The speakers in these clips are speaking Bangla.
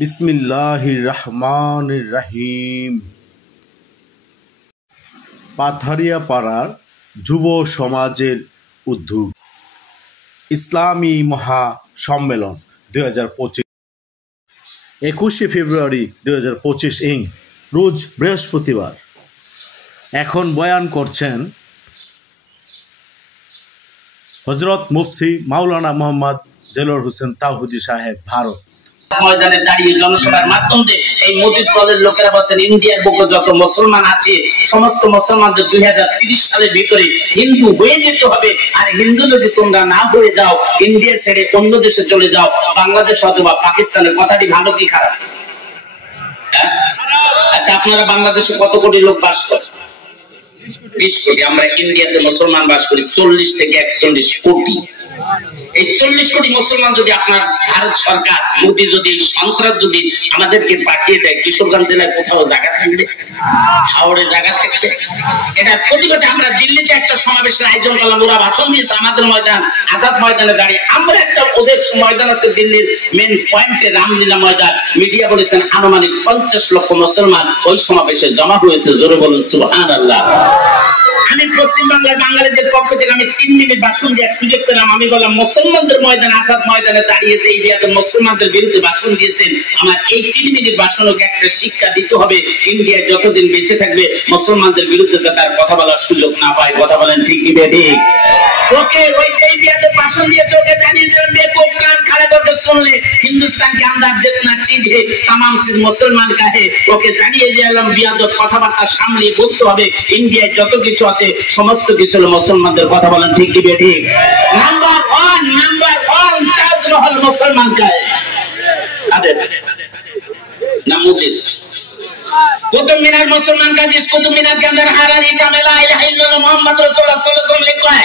বিসমিল্লাহির রহমানির রহিম। পাথারিয়া পাড়ার যুব সমাজের উদ্যোগ ইসলামী মহা সম্মেলন 2025 21শে ফেব্রুয়ারি 2025 রোজ বৃহস্পতিবার। এখন বয়ান করছেন হযরত মুফতি মাওলানা মোহাম্মদ দেলোয়ার হোসেন তাওহিদি সাহেব, ভারত। ময়দানে দাঁড়িয়ে জনসভার মাধ্যমে এই মোদীর দলের লোকেরা বলছেন ইন্ডিয়ার বুকে যত মুসলমান আছে সমস্ত মুসলমানদের 2030 সালের ভিতরে হিন্দু হয়ে যেতে হবে। আর হিন্দু যদি তোমরা না হয়ে যাও, ইন্ডিয়া ছেড়ে অন্য দেশে চলে যাও, বাংলাদেশ অথবা পাকিস্তানের। কথাটি ভালো কি খারাপ? আচ্ছা, আপনারা বাংলাদেশে কত কোটি লোক বাস করে? 20 কোটি। আমরা ইন্ডিয়াতে মুসলমান বাস করি 40 থেকে 41 কোটি। এই 40 কোটি মুসলমান যদি আপনার ভারত সরকার মোদী যদি সন্ত্রাস যদি আমাদেরকে পাঠিয়ে দেয়, কিশোরগঞ্জ জেলায় কোথাও জায়গা থাকবে? হাওড়ে জায়গা থাকবে? এটার প্রতিবাদে আমরা দিল্লিতে একটা সমাবেশের আয়োজন করলাম। ওরা ভাষণ দিয়েছে আমাদের ময়দান আজাদ ময়দানে দাঁড়িয়ে। আমরা একটা ওদের ময়দান আছে দিল্লির মেন পয়েন্টে, রামলীলা ময়দান। মিডিয়া বলেছেন আনুমানিক 50 লক্ষ মুসলমান ওই সমাবেশে জমা হয়েছে। জোরে বলুন সুবহানাল্লাহ। আমি পশ্চিমবাংলার বাঙালিদের পক্ষ থেকে আমি 3 মিনিট ভাষণ দেওয়ার সুযোগ পেলাম। আমি বললাম মুসলমানদের ময়দান আজাদ ময়দানে দাঁড়িয়ে যে ইন্ডিয়াতে মুসলমানদের বিরুদ্ধে ভাষণ দিয়েছেন, আমার এই 3 মিনিট ভাষণকে একটা শিক্ষা দিতে হবে। ইন্ডিয়া যতদিন বেঁচে থাকবে মুসলমানদের বিরুদ্ধে যাতে আর কথা বলার সুযোগ না পায়। কথা বলেন ঠিক কি বেঠিক? ওকে ওই যে ইন্ডিয়াতে ভাষণ দিয়েছে ওকে জানিয়ে দিলেন বেকুব, কান খাড়া করতে শুনলে हिंदुस्तान के अंदर जितना चीज है तमाम चीज मुसलमान का है। ओके জানিয়ে দিলাম বিয়াদব কথাবার্তা সামনে বলতে হবে। ইন্ডিয়ায় যত কিছু আছে সমস্ত কিছু মুসলমানদের। কথা বলেন ঠিক কি বেঠিক? নাম্বার 1 তাজমহল মুসলমান का है। আরে না মোদির कुतुब मीनार मुसलमान का, जिस कुतुब मीनार के अंदर हर ईटा में ला इलाहा इल्लल्लाह मोहम्मद रसूलुल्लाह सल्लल्लाहु अलैहि वसल्लम लिखा है।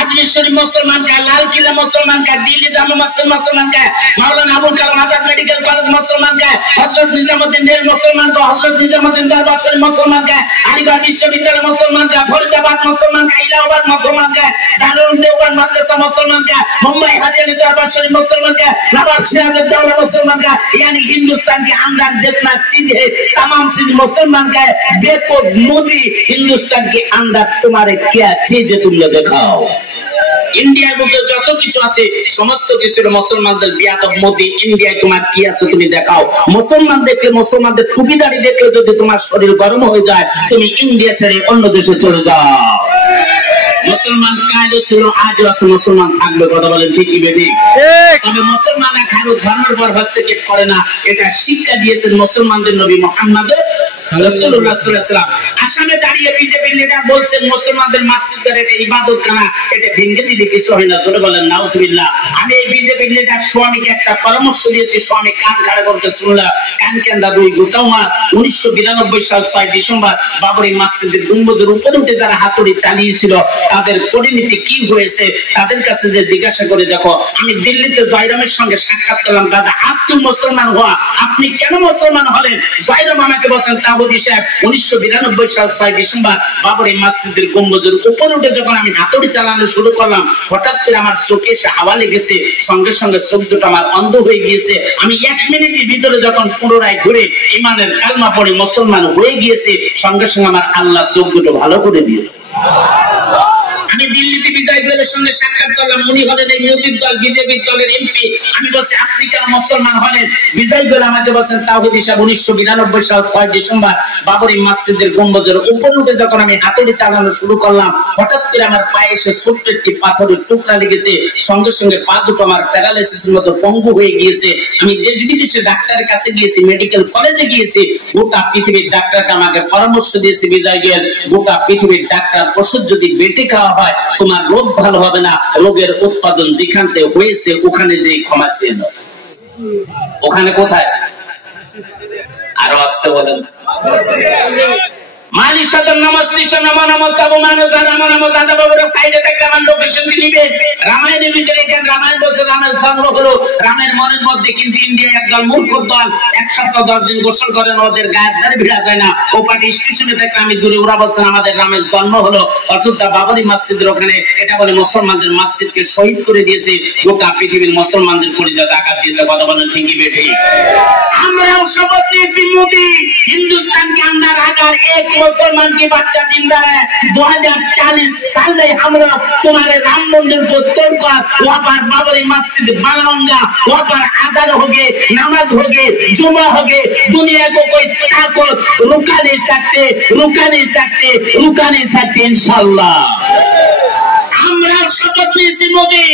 अजमेर शरीफ मुसलमान का, लाल किला मुसलमान का, दिल्ली जामा मस्जिद मुसलमान का, मौलाना अबुल कलाम आजाद मेडिकल कॉलेज मुसलमान का, हजरत निजामुद्दीन रेल मुसलमान का, हजरत निजामुद्दीन दरबार शरीफ मुसलमान का, अलीगढ़ विश्वविद्यालय मुसलमान का, फरीदाबाद मुसलमान का, इलाहाबाद मुसलमान का, दारुल देवबंद मदरसा मुसलमान का, मुंबई हजारी दरबार शरीफ मुसलमान का, नवाब सिराजुद्दौला दौला मुसलमान का। यानी हिंदुस्तान के अंदर जितना चीज है तमाम चीज मुसलमान का है। देखो मोदी, हिंदुस्तान के अंदर तुम्हारे क्या चीज है तुम लोग दिखाओ। ইন্ডিয়ার বুকে যত কিছু আছে সমস্ত কিছু মুসলমানদের। বিয়াদব মোদি, ইন্ডিয়ায় তোমার কি আছে তুমি দেখাও। মুসলমান দেখলে, মুসলমানদের টুপিদারি দেখলে যদি তোমার শরীর গরম হয়ে যায়, তুমি ইন্ডিয়া ছেড়ে অন্য দেশে চলে যাও। মুসলমান কায়দা ছিল, আজও আছে, মুসলমান থাকবে। কথা বলেন ঠিক কি বেঠিক? তবে মুসলমানরা কারো ধর্মের উপর হস্তক্ষেপ করে না, এটা শিক্ষা দিয়েছেন মুসলমানদের নবী মুহাম্মদ রাসূলুল্লাহ সাল্লাল্লাহু আলাইহি ওয়াসাল্লাম। আসামে দাঁড়িয়ে বিজেপি লিডার বলছেন মুসলমানদের মসজিদের এটা ইবাদতখানা, এটা ভেঙে দিলে কিছু হয় না। জোরে বলেন নাউজুবিল্লাহ। আমি এই বিজেপি লিডার স্বামীকে একটা পরামর্শ দিয়েছি, স্বামী কান খাড়া করতে শুনলা, কান কেন্দা দুই গুছাওয়া। 1992 সাল 6 ডিসেম্বর বাবরি মসজিদের গম্বুজের উপরে উঠে যারা হাতুড়ি চালিয়েছিল তাদের পরিণতি কি হয়েছে তাদের কাছে যে জিজ্ঞাসা করে দেখো। আমি দিল্লিতে জয়রামের সঙ্গে সাক্ষাৎ করলাম। দাদা আপনি মুসলমান হওয়া, আপনি কেন মুসলমান হলেন? জয়রাম আমাকে বলছেন তাবুদি সাহেব 1992 সাল 6 ডিসেম্বর বাবরি মসজিদের গম্বুজের উপরে উঠে যখন আমি হাতুড়ি চালানো শুরু করলাম, হঠাৎ করে আমার চোখে এসে হাওয়া লেগেছে, সঙ্গে সঙ্গে চোখ দুটো আমার অন্ধ হয়ে গিয়েছে। আমি 1 মিনিটের ভিতরে যখন পুনরায় ঘুরে ইমানের কালমা পড়ে মুসলমান হয়ে গিয়েছে, সঙ্গে সঙ্গে আমার আল্লাহ চোখ দুটো ভালো করে দিয়েছে। আমি দিল্লিতে বিজয় দলের সঙ্গে সাক্ষাৎ করলাম। উনি হলেন এই মোদীর দল বিজেপি দলের এমপি। আমি বলছি আপনি কেন মুসলমান হলেন? বিজয় দল আমাকে বলছেন তাওহিদি সাহেব 1992 সাল 6 ডিসেম্বর বাবরি মসজিদের গম্বুজের উপরে উঠে যখন আমি হাতুড়ি চালানো শুরু করলাম, হঠাৎ করে আমার পায়ে এসে ছোট্ট একটি পাথরের টুকরা লেগেছে, সঙ্গে সঙ্গে পা দুটো আমার প্যারালাইসিসের মতো পঙ্গু হয়ে গিয়েছে। আমি দেশ বিদেশে ডাক্তারের কাছে গিয়েছি, মেডিকেল কলেজে গিয়েছি। গোটা পৃথিবীর ডাক্তাররা আমাকে পরামর্শ দিয়েছে, বিজয় গেল গোটা পৃথিবীর ডাক্তার ওষুধ যদি বেটে খাওয়া হয় তোমার রোগ ভালো হবে না। রোগের উৎপাদন যেখানে হয়েছে ওখানে যে ক্ষমা চেয়ে নাও। ওখানে কোথায়? আরো আসতে বলেন। মালি সদর নমস্তেশন নম নম তব মানস নম নম দাদা বাবুরা সাইডে থেকে আমার লোকেশন কি নিবে। রামায়ণের ভিতরে কেন রামায়ণ বলছে রামের জন্ম হলো রামের মনের মধ্যে, কিন্তু ইন্ডিয়া একদল মূর্খ দল 1 সপ্তাহ 10 দিন গোসল করেন, ওদের গায়ের দাড়ি ভিড়া যায় না। ও পার্টি স্টেশনে থেকে আমি দূরে, ওরা বলছেন আমাদের রামের জন্ম হলো অযোধ্যা বাবরি মসজিদের ওখানে। এটা বলে মুসলমানদের মসজিদকে শহীদ করে দিয়েছে, গোটা পৃথিবীর মুসলমানদের পরিচয় আঘাত দিয়েছে। কথা বলেন ঠিকই বেঠিক? আমরাও শপথ নিয়েছি মোদি हिंदुस्तान के अंदर अगर एक मुसलमान की बच्चा जिंदा है 2040 साल में हम लोग तुम्हारे राम मंदिर को तोड़कर वहाँ पर बाबरी मस्जिद बनाऊंगा, वहाँ पर अदर होगे, नमाज होगे, जुमा होगे। दुनिया को कोई ताकत रुका नहीं सकते, रुका नहीं सकते, रुका नहीं सकते इंशाल्लाह। আমরা শপথ নিয়েছি মোদি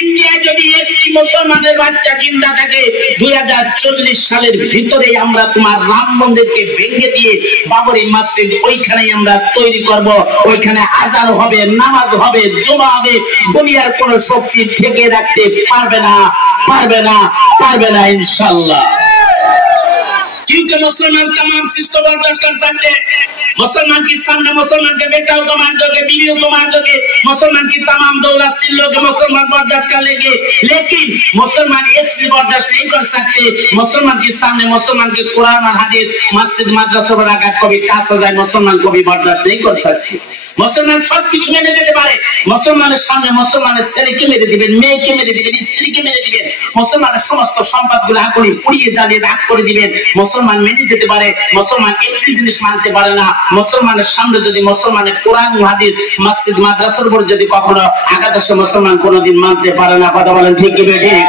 ইন্ডিয়া যদি একটি মুসলমানের বাচ্চা জিন্দা থাকে 2040 সালের ভিতরে আমরা তোমার রাম মন্দিরকে ভেঙে দিয়ে বাবরি মসজিদ ওইখানেই আমরা তৈরি করব, ওইখানে আজান হবে, নামাজ হবে, জুমা হবে। দুনিয়ার কোন শক্তি ঠেকে রাখতে পারবে না, পারবে না, পারবে না इंशाल्लाह। क्योंकि मुसलमान तमाम सिस्टम बर्दाश्त कर सकते हैं। मुसलमान की सामने मुसलमान के बेटाओं को मार दोगे, बीवियों को मार दोगे, मुसलमान की तमाम दौलत छीन लोगे, मुसलमान बर्दाश्त कर लेंगे। लेकिन मुसलमान एक चीज बर्दाश्त नहीं कर सकते, मुसलमान के सामने मुसलमान के कुरान और हदीस मस्जिद मदरसा पर आकर कभी टास हो जाए, मुसलमान को भी बर्दाश्त नहीं कर सकते। मुसलमान सब कुछ मेने যেতে পারে, মুসলমানের সামনে মুসলমানের ছেলেকে মেরে দিবেন, মেয়েকে মেরে দিবেন, স্ত্রীকে মেরে দিবেন, মুসলমানের সমস্ত সম্পদগুলো আগুনে পুড়িয়ে জ্বালিয়ে রাগ করে দিবেন। মুসলমান মেনে যেতে পারে, মুসলমান একটি জিনিস মানতে পারে না, মুসলমানের সামনে যদি মুসলমানের কোরআন হাদিস মসজিদ মাদ্রাসার উপর যদি কখনো আঘাত আসে মুসলমান কোনোদিন মানতে পারে না। কথা বলেন ঠিক কি বেঠিক?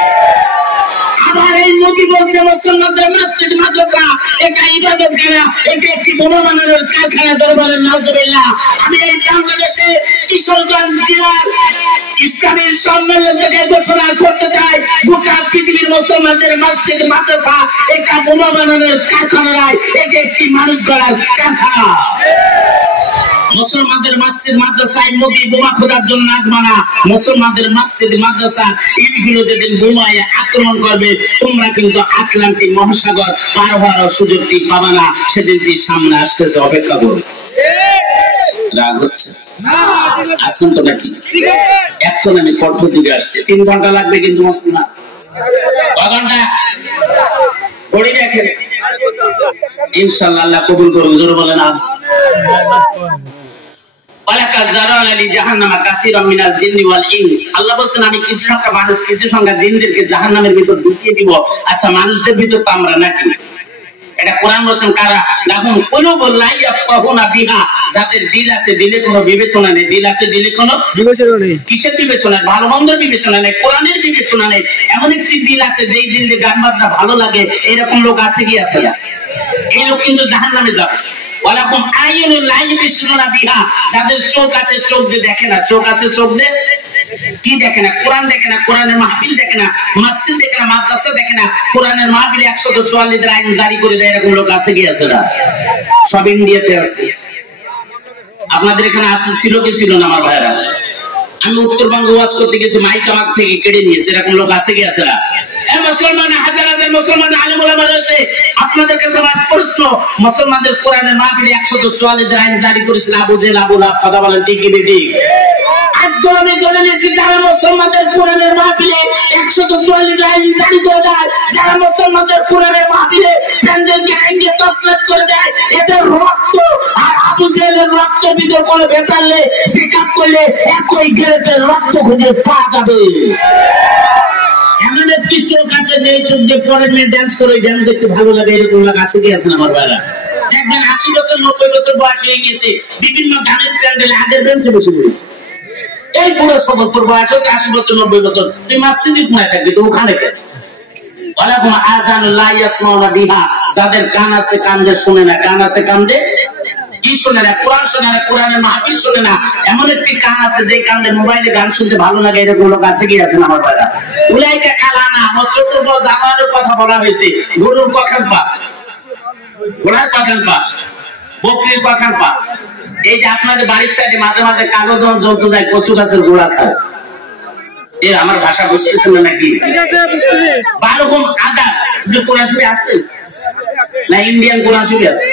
আবার এই মোদি বলছে মুসলমানদের মসজিদ মাদ্রাসা এটা ইবাদত খানা, এটা একটি বোমা বানানোর কারখানা। যারা বলেন নাউজুবিল্লাহ। আমি এই বাংলাদেশে কিশোরগঞ্জ জেলার ইসলামের সম্মেলন থেকে ঘোষণা করতে চাই, গোটা পৃথিবীর মুসলমানদের মসজিদ মাদ্রাসা এটা বোমা বানানোর কারখানা নয়, এটা একটি মানুষ গড়ার কারখানা। মুসলমানদের মসজিদ মাদ্রাসায় মোদি বোমা খোদার জন্য আঁকবা না। মুসলমানদের মসজিদ মাদ্রাসা ইটগুলো যেদিন বোমায় আক্রমণ করবে তোমরা কিন্তু আটলান্টিক মহাসাগর পার হওয়ার সুযোগটি পাবা না। সেদিনটি সামনে আসতেছে, অপেক্ষা করো। রাগ হচ্ছে আসেন তো নাকি? এখন আমি কণ্ঠ দিকে আসছি, 3 ঘন্টা লাগবে কিন্তু মুসলমান 5 ঘন্টা পড়ে দেখেন ইনশাআল্লাহ আল্লাহ কবুল করুন। জোরে বলেন আমিন। আল্লাহ বলেন আমি কিছু সংখ্যা মানুষ কিছু সংখ্যা জিনদেরকে জাহান্নামের ভিতর ঢুকিয়ে দিব। আচ্ছা মানুষদের ভিতর তো আমরা নাকি? এটা কোরআন বলেন কারা লাহুম কুলুবুল লা ইয়াফকাহুনা বিহা, যাদের দিল আছে দিলে কোনো বিবেচনা নেই, দিল আছে দিলে কোনো বিবেচনা নেই। কিসের বিবেচনা? ভালো মন্দের বিবেচনা নেই, কোরআনের বিবেচনা নেই। এমন একটি দিল আছে যেই দিলে গান বাজনা ভালো লাগে, এরকম লোক আছে কি আছে না? এই লোক কিন্তু জাহান্নামে যাবে। ওয়ালাকুম আইয়ুনুল লা ইউবসিরুনা বিহা, যাদের চোখ আছে চোখ দিয়ে দেখে না, চোখ আছে চোখ দিয়ে কি দেখে না? কোরআন দেখে না, কোরআনের মাহফিল দেখে না, মসজিদ দেখে না, মাদ্রাসা দেখে না, কোরআনের মাহফিলে 144 আইন জারি করে দেয়, এরকম লোক আছে কি আছে না? সব ইন্ডিয়াতে আছে। আপনাদের এখানে আছে ছিল কি ছিল না আমার ভাইরা? আমি উত্তরবঙ্গে ওয়াজ করতে গেছি, মাইক আমার থেকে কেড়ে নিয়েছে, এরকম লোক আছে কি আছে না? মুসলমান হাজার হাজার মুসলমান আলেম ওলামা রয়েছে। আপনাদের কাছে আমার প্রশ্ন, মুসলমানদের কোরআনের মাহফিলে 144 আইন জারি করেছিল আবু জেহেল আবু লাহাব। কথা বলেন ঠিক কি বেঠিক? আজকে আমি জেনে নিয়েছি যারা মুসলমানদের কোরআনের মাহফিলে 144 আইন জারি করে দেয়, যারা মুসলমানদের কোরআনের মাহফিলে প্যান্ডেলকে ভেঙে তছনছ করে দেয়, এদের রক্ত আর আবু জেহেলের রক্ত ভিতর করে ভেজালে চেকআপ করলে একই গ্রেডের রক্ত খুঁজে পাওয়া যাবে। এমন একটি চোখ আছে যে চোখ দিয়ে পরের মেয়ে ড্যান্স করে, ড্যান্স দেখতে ভালো লাগে, এরকম লোক আছে কি আছে না আমার ভাইরা? দেখবেন 80 বছর 90 বছর বয়স হয়ে গেছে, বিভিন্ন গানের প্যান্ডেলে আগের বেঞ্চে বসে পড়েছে। এই পুরো 100 বছর বয়স হচ্ছে, 80 বছর 90 বছর, তুই মসজিদে ঘুমায় থাকবি, তো ওখানে কেন? ওয়ালাকুম আযানুল লা ইয়াসমাউনা বিহা, যাদের কান আছে কান দিয়ে শুনে না, কান আছে কান দিয়ে কি শুনে না? কোরআন শুনে না, কোরআনের মাহফিল শুনে না। এমন একটি কান আছে যে কানে মোবাইলে গান শুনতে ভালো লাগে, এরকম লোক আছে কি আছে না আমার ভাইরা? উলাইকা কালানা মসজিদের বল জামানের কথা বলা হয়েছে। গরুর কখান পা, ঘোড়ার কখান পা, বকরির কখান পা। এই যে আপনাদের বাড়ির সাইডে মাঝে মাঝে কালো দম জ্বলতে যায়, কচু গাছের গোড়া খায়। এ আমার ভাষা বুঝতেছেন না নাকি? বারকম আদা যে কোরআন শরীফ আছে না, ইন্ডিয়ান কোরআন শরীফ আছে।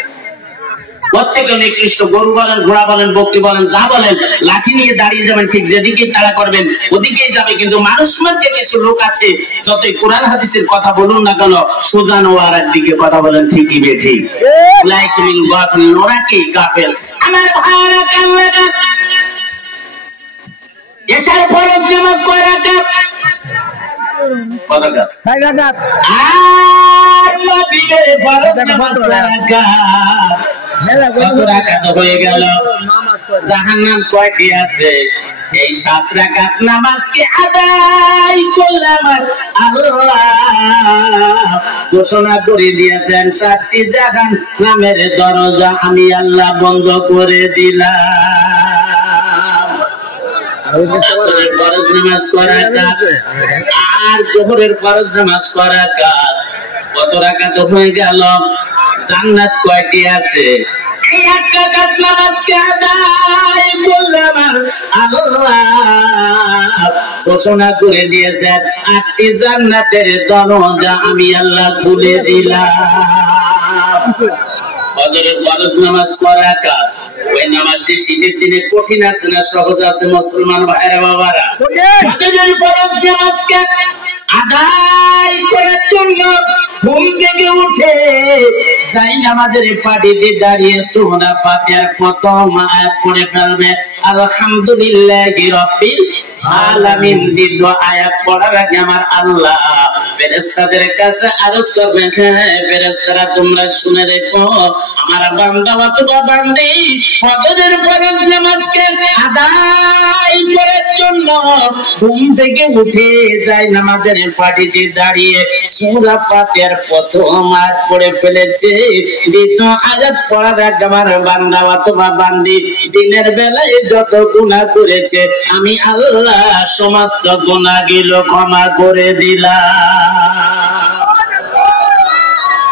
প্রত্যেকে নিকৃষ্ট, গরু বলেন, ঘোড়া বলেন, বকরি বলেন, যা বলেন, লাঠি নিয়ে দাঁড়িয়ে যাবেন, ঠিক যেদিকে তাড়া করবেন ওদিকেই যাবে। কিন্তু মানুষ মাঝে কিছু লোক আছে, যতই কোরআন হাদিসের কথা বলুন না কেন, সোজা নোয়ার দিকে কথা বলেন, ঠিকই বেঠিক। লাইকুল গাফিল, ওরা কি গাফেল? আমার ভাইরা কান লাগা, এশার ফরজ নামাজ কয় রাকাত? কত রাকাত? 6 রাকাত। আল্লাহ দিবে হয়ে গেল। জাহান্নাম কয়টি আছে? এই 7 রাকাত নামাজকে আদায় করলে আমার আল্লাহ ঘোষণা করে দিয়েছেন 7টি জাহান্নামের দরজা আমি আল্লাহ বন্ধ করে দিলাম। আসরের ফরজ নামাজ করা কাজ আর জোহরের ফরজ নামাজ করা কাজ। কত রাকাত হয়ে গেল? জান্নাত কয়টি আছে? এই 1 রাকাত নামাজকে আদায় করলে আমার আল্লাহ ঘোষণা করে দিয়েছেন 8টি জান্নাতের দরজা আমি আল্লাহ খুলে দিলাম। ফজরের ফরজ নামাজ করা কাজ। ওই নামাজটি শীতের দিনে কঠিন আছে না সহজ আছে মুসলমান ভাইরা বাবারা? ফজরের ফরজ নামাজকে আদায় করার জন্য ঘুম থেকে উঠে যাই নামাজের পাটিতে দাঁড়িয়ে সূরা ফাতিহার প্রথম আয়াত পড়ে ফেলবে আলহামদুলিল্লাহি রাব্বিল আলামিন। দ্বিতীয় আয়াত পড়ার আগে আমার আল্লাহ ফেরেশতাদের কাছে আরজ করবেন, হ্যাঁ ফেরেশতারা তোমরা শুনে রেখো আমার বান্দা অথবা বান্দি ফজরের ফরজ নামাজকে আদায় করার জন্য ঘুম থেকে উঠে যায় নামাজের পাটিতে দাঁড়িয়ে সূরা ফাতিহার প্রথম আয়াত পড়ে ফেলেছে। দ্বিতীয় আয়াত পড়ার আগে আমার বান্দা অথবা বান্দি দিনের বেলায় যত গুনাহ করেছে আমি আল্লাহ সমস্ত গুনাহগুলো ক্ষমা করে দিলাম।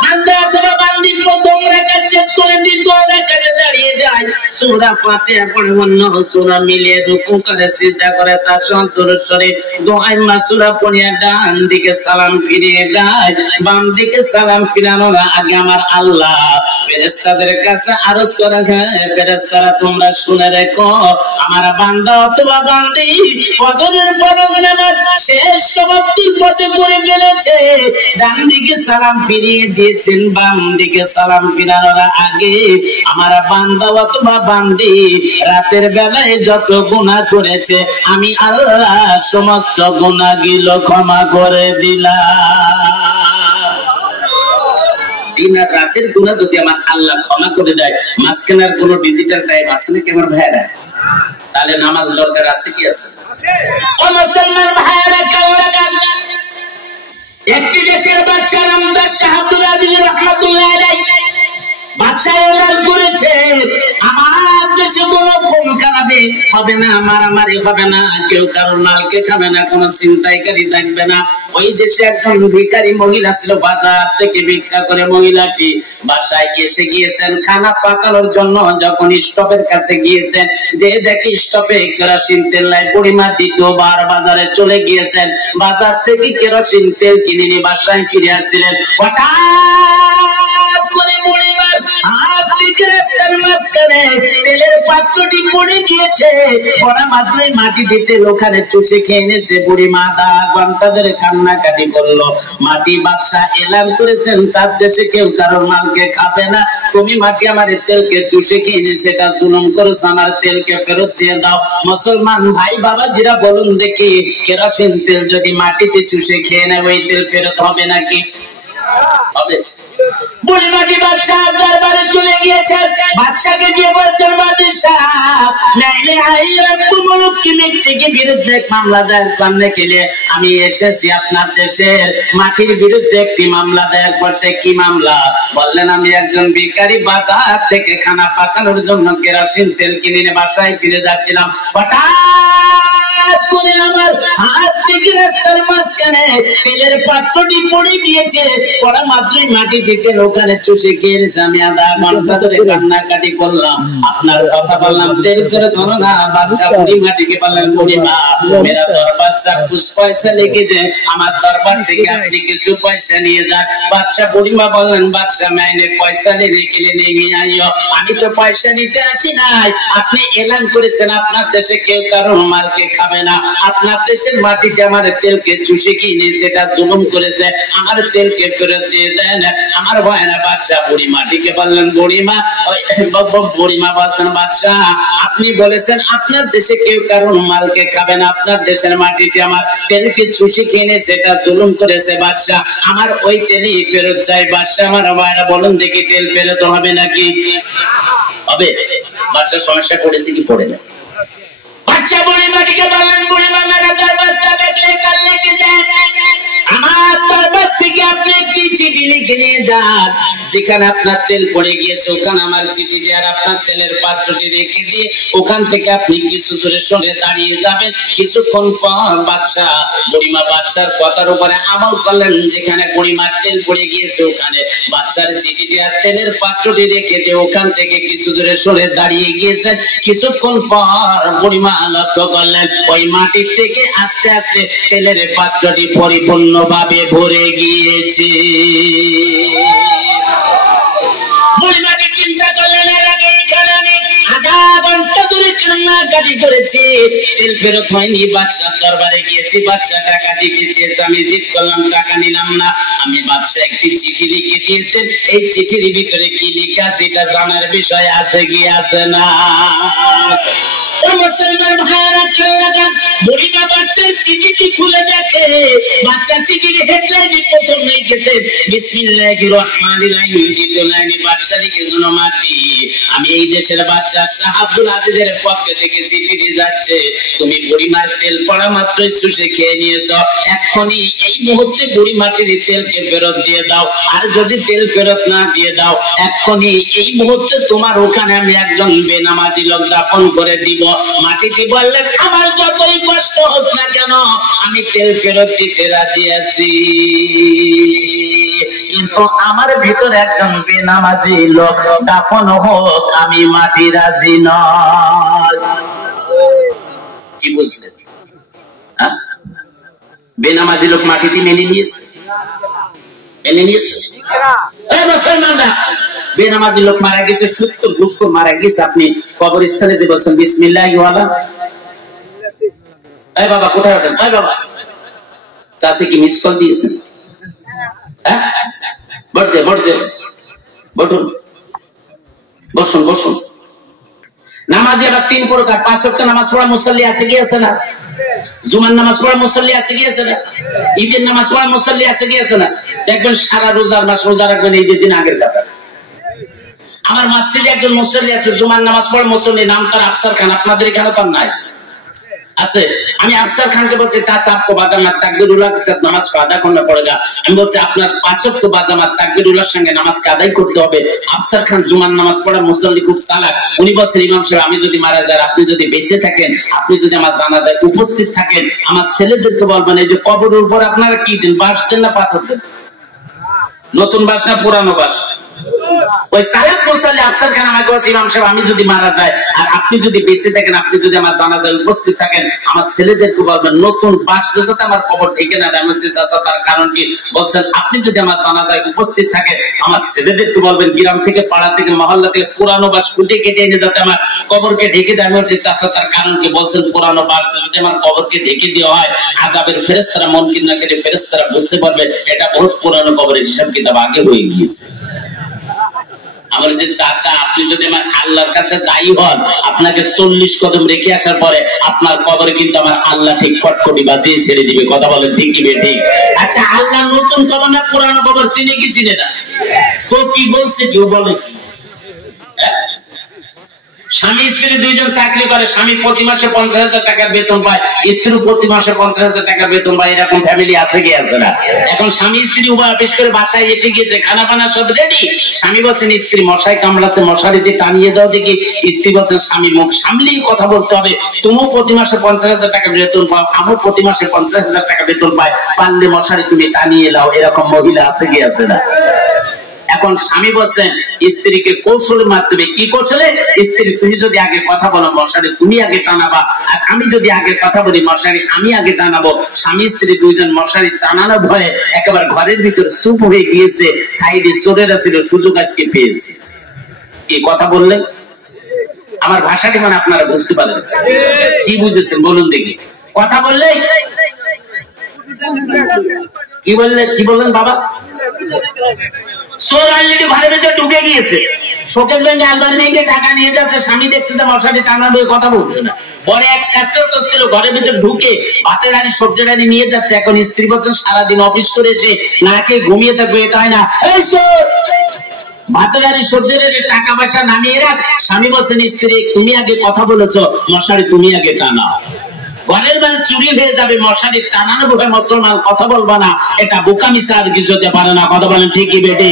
বান্দা অথবা বান্দি প্রথম রাকাত শেষ করে দ্বিতীয় রাকাতে দাঁড়িয়ে যায় সূরা ফাতিহা পড়ে অন্য সূরা মিলিয়ে রুকু করে সিজদা করে তার অন্তরস্বরে দোয়ায় মাসুরা পড়িয়া ডান দিকে সালাম ফিরিয়ে দেয়। বাম দিকে সালাম ফিরানোর আগে আমার আল্লাহ ফেরেশতাদের কাছে আরজ করে, হ্যাঁ ফেরেশতারা তোমরা শুনে রেখো আমার বান্দা অথবা বান্দি ফজরের ফরজ নামাজ শেষ সমাপ্তির পথে পড়ে ফেলেছে। ডান দিকে সালাম ফিরিয়ে দিয়েছেন, বাম দিকে সালাম ফিরানোর আগে আমার বান্দা অথবা বান্দি রাতের বেলায় যত গুনাহ করেছে আমি আল্লাহ সমস্ত গুনাহগুলো ক্ষমা করে দিলাম। দিন আর রাতের গুনাহ যদি আমার আল্লাহ ক্ষমা করে দেয়, মাঝখানের কোনো ডিজিটাল টাইম আছে নাকি আমার ভাইরা? তাহলে নামাজ দরকার আছে কি আছে? ও মুসলমান ভাইরা কাউলাগান একটি দেশের বাদশা নামদার শাহ আব্দুল আজিজ রাহমাতুল্লাহ আলাইহি বাদশা এলান করেছে আমার দেশে কোনো খুন খারাপি হবে না, মারামারি হবে না, কেউ কারোর মালকে খাবে না, কোনো ছিনতাইকারী থাকবে না। ওই দেশে একজন ভিখারি মহিলা ছিল, বাজার থেকে ভিক্ষা করে মহিলাটি বাসায় এসে গিয়েছেন খানা পাকানোর জন্য। যখন স্টপের কাছে গিয়েছেন যে দেখি স্টপে কেরোসিন তেল নাই, বুড়িমা দ্বিতীয়বার বাজারে চলে গিয়েছেন, বাজার থেকে কেরোসিন তেল কিনে নিয়ে বাসায় ফিরে আসছিলেন। হঠাৎ করে বুড়িমার হাত থেকে রাস্তার মাঝখানে তেলের পাত্রটি পড়ে গিয়েছে, পড়া মাত্রই মাটিতে তেল ওখানে চুষে খেয়ে নিয়েছে। বুড়িমা আধা ঘন্টা ধরে কান্নাকাটি করলো। মাটি বাদশা এলান করেছেন তার দেশে কেউ কারোর মালকে খাবে না, তুমি মাটি আমার তেলকে চুষে খেয়ে নিয়েছে, এটা জুলুম করেছো, আমার তেলকে ফেরত দিয়ে দাও। মুসলমান ভাই বাবাজিরা বলুন দেখি, কেরোসিন তেল যদি মাটিতে চুষে খেয়ে নেয় ওই তেল ফেরত হবে নাকি? হবে। বুড়িমাটি বাদশা দরবারে চলে গিয়েছে, বাদশাকে গিয়ে বলছেন বাদশা নাইলে আইয়া মুলুক কি মিট্টি কি বিরুদ্ধে মামলা দায়ের করতে গেলে আমি এসেছি আপনার দেশের মাটির বিরুদ্ধে একটি মামলা দায়ের করতে। কি মামলা? বললেন আমি একজন ভিখারি বাজার থেকে খানা পাকানোর জন্য কেরোসিন তেল কিনে নিয়ে বাসায় ফিরে যাচ্ছিলাম, হঠাৎ করে আমার হাত থেকে রাস্তার মাঝখানে তেলের পাত্রটি পড়ে গিয়েছে, পড়া মাত্রই মাটি দিতে ওখানে চুষে খেয়ে নিয়েছে। আমি আধা ঘন্টা ধরে কান্নাকাটি করলাম, আপনার কথা বললাম তেল ফেরত হলো না। বাদশা বুড়িমাটিকে বললেন বুড়িমা মেরা দরবার সে কুছ পয়সা লেগে যায়, আমার দরবার থেকে আপনি কিছু পয়সা নিয়ে যান। বাদশা বুড়িমা বললেন বাদশা मैंने পয়সা लेने के लिए नहीं आई हो, আমি তো পয়সা নিতে আসি নাই। আপনি এলান করেছেন আপনার দেশে কেউ কারোর মালকে খাবে না। আপনার দেশের মাটিতে আমার তেলকে চুষে কিনে সেটা জুলুম করেছে, আমার তেলকে ফেরত দিয়ে দেন। আমার ভয়না বাদশা বুড়িমাটিকে বললেন, বুড়িমা বুড়িমা বলছেন, বাদশা আপনি বলেছেন আপনার দেশে কেউ কারণ মালকে খাবেন, আপনার দেশের মাটিতে আমার তেলকে চুষে কিনে সেটা জুলুম করেছে। বাদশা আমার ওই তেলই ফেরত চাই। বাদশা আমার ভয়না বলুন দেখি তেল ফেরত হবে নাকি? হবে। বাদশা সমস্যা পড়েছে কি পড়ে না? বাচ্চা বুড়িমাটিকে বললেন, বুড়িমা মেরা দরবার সে দেখলে কাল লেকে যায়, আমার দরবার থেকে আপনি একটি চিঠি লিখে নিয়ে যান, যেখানে আপনার তেল পড়ে গিয়েছে ওখানে আমার চিঠি দিয়ে আর আপনার তেলের পাত্রটি রেখে দিয়ে ওখান থেকে আপনি কিছু দূরে সরে দাঁড়িয়ে যাবেন। কিছুক্ষণ পর বাদশা বুড়িমা বাদশার কথার উপরে আমল করলেন, যেখানে বুড়িমার তেল পড়ে গিয়েছে ওখানে বাদশার চিঠিটি আর তেলের পাত্রটি রেখে দিয়ে ওখান থেকে কিছু দূরে সরে দাঁড়িয়ে গিয়েছেন। কিছুক্ষণ পর বুড়িমা লক্ষ্য করলেন ওই মাটির থেকে আস্তে আস্তে তেলের পাত্রটি পরিপূর্ণভাবে ভরে গিয়েছে। বুড়িমাটি চিন্তা করলেন, এর আগে এখানে আমি আধা ঘন্টা ধরে কান্নাকাটি করেছি, তেল ফেরত হয়নি। বাদশার দরবারে গিয়েছি, বাদশা টাকা দিতে চেয়েছে, আমি জিদ করলাম, টাকা নিলাম না। আমি বাদশা একটি চিঠি লিখে দিয়েছেন, এই চিঠির ভিতরে কি লেখা সেটা জানার বিষয় আছে কি আছে না? মুসলমান ভাইরা কান্নাটা বুড়িমা বাচ্চার চিঠিটি খুলে দেখে, বাচ্চা চিঠির হেডলাইনে প্রথম লিখেছে বিসমিল্লাহির রহমানির রহিম, দ্বিতীয় লাইনে বাদশা লিখেছে মাটি, আমি এই দেশের বাদশা শাহ আব্দুল আজিজের পক্ষ থেকে চিঠিটি যাচ্ছে, তুমি বুড়িমার তেল পড়া মাত্রই চুষে খেয়ে নিয়েছো, এক্ষুনি এই মুহূর্তে বুড়িমাটির তেলকে ফেরত দিয়ে দাও, আর যদি তেল ফেরত না দিয়ে দাও এক্ষুনি এই মুহূর্তে তোমার ওখানে আমি একজন বেনামাজি লোক দাফন করে দিব। মাটিতে বললেন, আমার যতই কষ্ট হোক না কেন আমি তেল ফেরত দিতে রাজি আছি, কিন্তু আমার ভিতরে একজন বেনামাজি লোক দাফন হোক আমি মাটি রাজি নয়। কি বুঝলেন? বেনামাজি লোক মাটিতে মেনে নিয়েছে, মেনে নিয়েছে। মুসলমানরা বেনামাজি লোক মারা গেছে, সত্তর ঘুষখোর মারা গেছে, আপনি কবরস্থানে যে বলছেন বিসমিল্লাহি ওয়ালা, এই বাবা কোথায় ওঠেন, এই বাবা চাষি কি মিস কল দিয়েছেন? বসুন বসুন। নামাজ এবার তিন প্রকার, 5 ওয়াক্ত নামাজ পড়া মুসল্লি আছে কি আছে না? জুমার নামাজ পড়া মুসল্লি আছে কি আছে না? ঈদের নামাজ পড়া মুসল্লি আছে কি আছে না? দেখবেন সারা রোজার মাস রোজা রাখবেন ঈদের দিন আগের কথা। আমার মসজিদে একজন মুসল্লি আছে, জুমার নামাজ পড়া মুসল্লি, নাম তার আফসার খান, আপনাদের এখানে তার নাই আছে। আমি আফসার খানকে বলছি, চাচা আপকো বাজামাত তাকবীরুল্লাহ के साथ নামাজ को আদা करना पड़ेगा। আমি বলছি আপনার 5 ওয়াক্ত বাজামাত তাকবীরুল্লাহর সঙ্গে নামাজকে আদায় করতে হবে। আফসার খান জুমার নামাজ পড়া মুসল্লি, খুব চালাক। উনি বলছেন, ইমাম সাহেব আমি যদি মারা যাই, আপনি যদি বেঁচে থাকেন, আপনি যদি আমার জানাজায় উপস্থিত থাকেন, আমার ছেলেদেরকে বলবেন এই যে কবরের উপর আপনারা কি দেন, বাঁশ দেন না পাথর দেন? নতুন বাঁশ না পুরানো বাঁশ? ওই সালাত মুসল্লি আফসার খান আমাকে বলছে, ইমাম সাহেব আমি যদি মারা যাই আর আপনি যদি বেঁচে থাকেন, আপনি যদি আমার জানাজায় উপস্থিত থাকেন, আমার ছেলেদেরকে বলবেন নতুন বাঁশ যাতে আমার কবর ঢেকে না দেয়। আমি বলছি, চাচা তার কারণ কি? বলছেন, আপনি যদি আমার জানাজায় উপস্থিত থাকেন, আমার ছেলেদেরকে বলবেন গ্রাম থেকে, পাড়া থেকে, মহল্লা থেকে পুরানো বাঁশ কুটে কেটে এনে যাতে আমার কবরকে ঢেকে দেয়। আমি বলছি, চাচা তার কারণ কি? বলছেন, পুরানো বাঁশ যদি আমার কবরকে ঢেকে দেওয়া হয়, আযাবের ফেরেশতারা মুনকির নাকিরের ফেরেশতারা বুঝতে পারবে এটা বহুত পুরানো কবরের হিসাব কিতাব আগে হয়ে গিয়েছে। আমার যে চাচা, আপনি যদি আমার আল্লাহর কাছে দায়ী হন, আপনাকে 40 কদম রেখে আসার পরে আপনার কবরে কিন্তু আমার আল্লাহ ঠিক কটকটি বাজিয়ে ছেড়ে দিবে। কথা বলেন ঠিক কি বেঠিক? আচ্ছা, আল্লাহ নতুন কবর না পুরানো কবর চিনে কি চিনে না? তো কি বলছে, কেউ বলে কি? স্বামী স্ত্রী দুইজন চাকরি করে, স্বামী প্রতি মাসে 50,000 টাকার বেতন পায়, স্ত্রী প্রতি মাসে 50,000 টাকার বেতন পায়, এরকম ফ্যামিলি আছে কি আছে না? এখন স্বামী স্ত্রী উভয় অফিস করে বাসায় এসে গিয়েছে, খানা পানা সব রেডি। স্বামী বলছেন, স্ত্রী মশাই কামড়াচ্ছে, মশারিতে টানিয়ে দাও দেখি। স্ত্রী বলছেন, স্বামী মুখ সামলেই কথা বলতে হবে, তুমিও প্রতি মাসে 50,000 টাকা বেতন পাও, আমিও প্রতি মাসে 50,000 টাকা বেতন পাই, পারলে মশারি তুমি টানিয়ে দাও। এরকম মহিলা আছে কি আছে না? এখন স্বামী বলছেন স্ত্রীকে কৌশলে মারতে হবে। কি কৌশলে? স্ত্রী তুমি যদি আগে কথা বলো, মশারি তুমি আগে টানাবা, আর আমি যদি আগে কথা বলি, মশারি আমি আগে টানাবো। স্বামী স্ত্রী দুইজন মশারি টানানো ভয়ে একেবারে ঘরের ভিতর চুপ হয়ে গিয়েছে। সাইডে চোরেরা ছিল, সুযোগ আজকে পেয়েছে। কি কথা বললেন? আমার ভাষাটি মানে আপনারা বুঝতে পারেন? কি বুঝেছেন বলুন দেখি। কথা বললে কি বললেন বাবা? সোর অলরেডি ঘরের ভিতরে ঢুকে গিয়েছে, শোকেস ব্যাংকে আলমারি ভেঙে টাকা নিয়ে যাচ্ছে, স্বামী দেখছে যে মশারি টানা হয়ে কথা বলছে না, পরে এক শেষেও চলছিল, ঘরের ভিতরে ঢুকে ভাতের রানি সবজি রানি নিয়ে যাচ্ছে। এখন স্ত্রী বলছেন সারাদিন অফিস করেছে, না খেয়ে ঘুমিয়ে থাকবে, এটা হয় না, এই সোর ভাতের রানি সবজি রানি টাকা পয়সা নামিয়ে রাখ। স্বামী বলছেন স্ত্রী তুমি আগে কথা বলেছো, মশারি তুমি আগে টানা, ঘরের বেলা চুরি হয়ে যাবে, মশারি টানানো হবে, মুসলমান কথা বলবা না, এটা বোকামি ছাড়া আর কিছু হতে পারে না। কথা বলেন ঠিকই বেটি?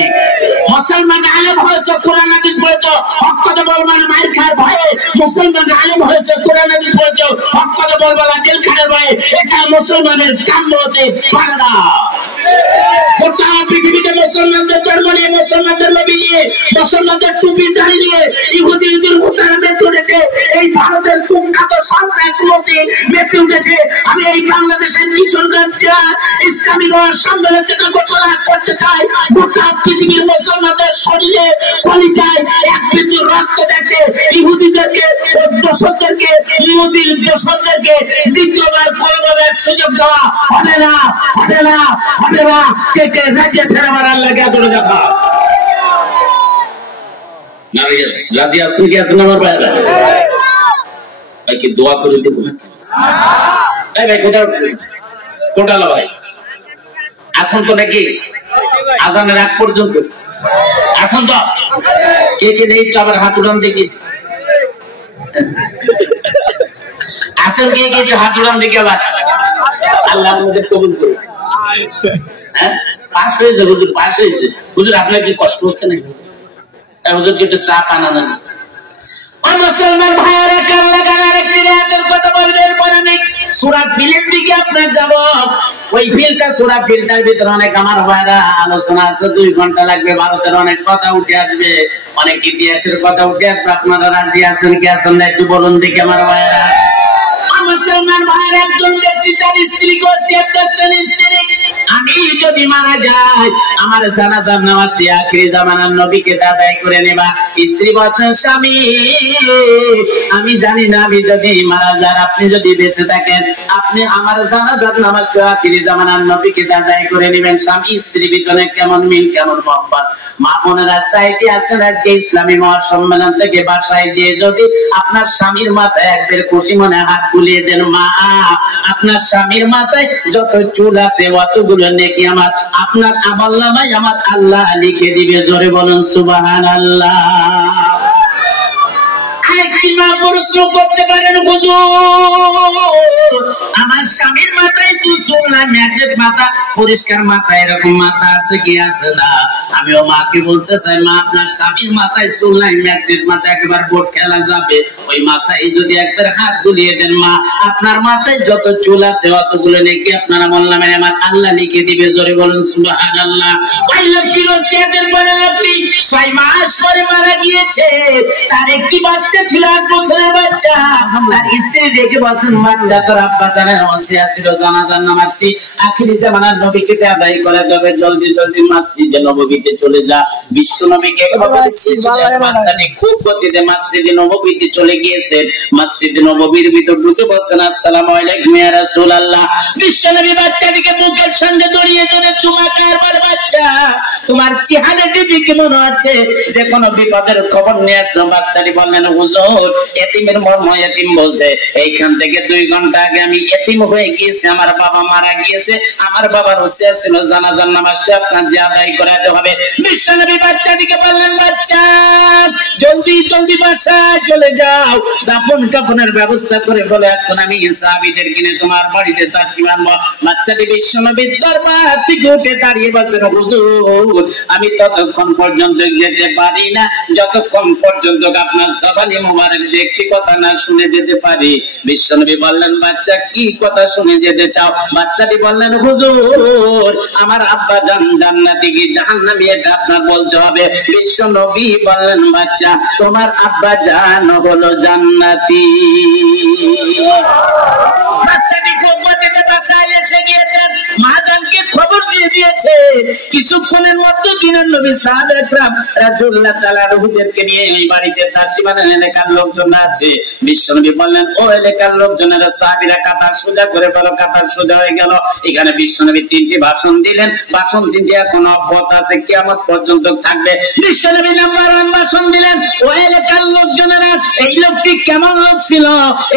মুসলমান আলেম হয়েছে, কোরআন হাদিস পড়েছো, হক কথা বলবা না মায়ের খাওয়ার ভয়ে। মুসলমান আলেম হয়েছে, কোরআন হাদিস পড়েছো, হক কথা বলবা না জেলখানার ভয়ে। এটা মুসলমানের কাম্য হতে পারে না। গোটা পৃথিবীতে মুসলমানদের ধর্ম নিয়ে, মুসলমানদের নবী নিয়ে, মুসলমানদের টুপি দাড়ি নিয়ে ইহুদিদের উত্তরা মেতে উঠেছে। এই ভারতের কুখ্যাত সন্ত্রাসী মেতে উঠেছে। আমি এই বাংলাদেশের কিশোরগঞ্জ ইসলামী সম্মেলন থেকে ঘোষণা করতে চাই, গোটা পৃথিবীর মুসলমানদের শরীরে কলিজায় এক বিন্দু রক্ত দেখতে ইহুদিদেরকে ও দোসরদেরকে, ইহুদির দোসরদেরকে দ্বিতীয়বার কোনোভাবে সুযোগ দেওয়া হবে না, হবে না, হবে না। কে কে রাজ্যে ছেড়ে আমার আল্লাহকে আদরে দেখা না রাজি আসেন কি আছেন আমার ভাইরা? ভাই কি দোয়া করে দেবো না? এই ভাই কোটা ভাই আসেন তো নাকি? আজানের আগ পর্যন্ত আসেন তো? কে কে নেই আবার হাত উড়ান দেখি, আসেন কে কে হাত উড়ান দেখি আবার। আল্লাহ আমাদের কবুল করুন। হ্যাঁ পাশ হয়েছে হুজুর, পাশ হয়েছে হুজুর। আপনার কি কষ্ট হচ্ছে নাকি হুজুর? কি একটু চা পানা না? মুসলমান ভাইয়েরা কান লাগান, আরেকটি আয়াতের কথা বলবেন পরে আমি সূরা ফিলের দিকে আপনার যাব। ওই ফিলটা সূরা ফিলটার ভিতরে অনেক আমার ভাইরা আলোচনা আছে, 2 ঘন্টা লাগবে। ভারতের অনেক কথা উঠে আসবে, অনেক ইতিহাসের কথা উঠে আসবে। আপনারা রাজি আছেন কি আছেন না একটু বলুন দেখি আমার ভাইরা। মুসলমান ভাইয়ের একজন ব্যক্তি তার স্ত্রীকে ওসিয়ত করছেন, স্ত্রী আমি যদি মারা যাই আমার জানাজার নামাজটি আখিরি জামানার নবীকে আদায় করে নেবা। স্ত্রী বলছেন স্বামী আমি জানি না আমি যদি মারা যাই, আপনি যদি বেঁচে থাকেন আপনি আমার জানাজার নামাজটি আখিরি জামানার নবীকে আদায় করে নেবেন। স্বামী স্ত্রী ভিতরে কেমন মিল, কেমন মহব্বত। মা বোনেরা চাইতে আছেন আজকে ইসলামী মহাসম্মেলন থেকে বাসায় যে যদি আপনার স্বামীর মাথায় একবার খুশি মনে হাত বুলিয়ে দেন, মা আপনার স্বামীর মাথায় যত চুল আছে অতগুলো নেকি আমার আপনার আমলনামায় আমার আল্লাহ লিখে দিবে। জোরে বলুন সুবহানাল্লাহ। আরেকটি মা প্রশ্ন করতে পারেন হুজুর আমার স্বামীর মাথায় তো চুল নাই, ম্যাগনেট মাথা, পরিষ্কার মাথা, এরকম মাথা আছে কি আছে না? আমিও মাকে বলতে চাই মা আপনার স্বামীর মাথায় চুল নাই, ম্যাগনেট মাথা, একবার বোট খেলা যাবে, ওই মাথায় যদি একবার হাত বুলিয়ে দেন মা আপনার মাথায় যত চুল আছে অতগুলো নাকি আপনার আমলনামায় আমার আল্লাহ লিখে দিবে। জোরে বলুন সুবহানাল্লাহ। ওই লোকটি ওসিয়তের পরে লোকটি 6 মাস পরে মারা গিয়েছে, তার একটি বাচ্চা ছিল, 8 বছরের বাচ্চা। আর স্ত্রী দেখে বলছেন বাচ্চা তোর আব্বা জানেন ওসিয়ত ছিল জানাজার নামাজটি আখিরি জামানার নবীকে আদায় করে দেবে, জলদি জলদি মসজিদে নববীতে চলে যা। বিশ্ব নবীকে বাচ্চাটি খুব গতিতে মসজিদে নববীতে চলে গিয়েছেন। মসজিদে নববীর ভিতর ঢুকে বলছেন আসসালামু আলাইকুম ইয়া রাসূলুল্লাহ। বিশ্ব নবী বাচ্চাটিকে বুকের সঙ্গে জড়িয়ে ধরে চুমা খায়, বলে বাচ্চা তোমার চেহারাটি দেখে মনে হচ্ছে যে কোনো বিপদের খবর নিয়ে আসছো। বাচ্চাটি বললেন হুজুর এতিমের মর্ম এতিম বলছে, এইখান থেকে 2 ঘন্টা আগে আমি এতিম হয়ে গিয়েছি, আমার বাবা মারা গিয়েছে, আমার বাবার ওসিয়ত ছিল জানাজার নামাজটা আপনার যে আদায় করাতে হবে। বিশ্বনবী বাচ্চাটিকে বললেন বাচ্চা জলদি জলদি বাসায় চলে যাও, দাফন কাফনের ব্যবস্থা করে বলে এখন আমি সাহাবীদের কিনে তোমার বাড়িতে তাসিম আনবো। বাচ্চাটি বিশ্বনবীর দরবার থেকে উঠে দাঁড়িয়ে বলছেন হুজুর আমি ততক্ষণ পর্যন্ত যেতে পারি না যতক্ষণ পর্যন্ত আপনার জবানি মোবারক একটি কথা না শুনে যেতে পারি। বিশ্বনবী বললেন বাচ্চা কি কথা শুনে যেতে চাও? বাচ্চাটি বললেন হুজুর আমার আব্বা জান জান্নাতি কি জাহান্নামী এটা আপনার বলতে হবে। বিশ্বনবী বললেন বাচ্চা তোমার আব্বা জান হলো জান্নাতি। বাচ্চাটি খুব মতিতে বাসায় এসে গিয়েছেন, মাজানকে খবর দিয়ে দিয়েছে। কিছুক্ষণের মধ্যে দিনের নবী সাহাবা একরাম রাসূলুল্লাহ তাআলা রুহুদেরকে নিয়ে এই বাড়িতে তাসিমানের এলাকার লোকজন আছে। বিশ্বনবী বললেন, ও এলাকার লোকজনেরা, সাহাবীরা কাতার সোজা করে ফেলো। কাতার সোজা হয়ে গেল। এখানে বিশ্বনবী 3টি ভাষণ দিলেন। ভাষণ 3টি এখন অব্যাহত আছে, কিয়ামত পর্যন্ত থাকবে। বিশ্বনবী নাম্বার 1 ভাষণ দিলেন, ও এলাকার লোকজনেরা, এই লোকটি কেমন লোক ছিল?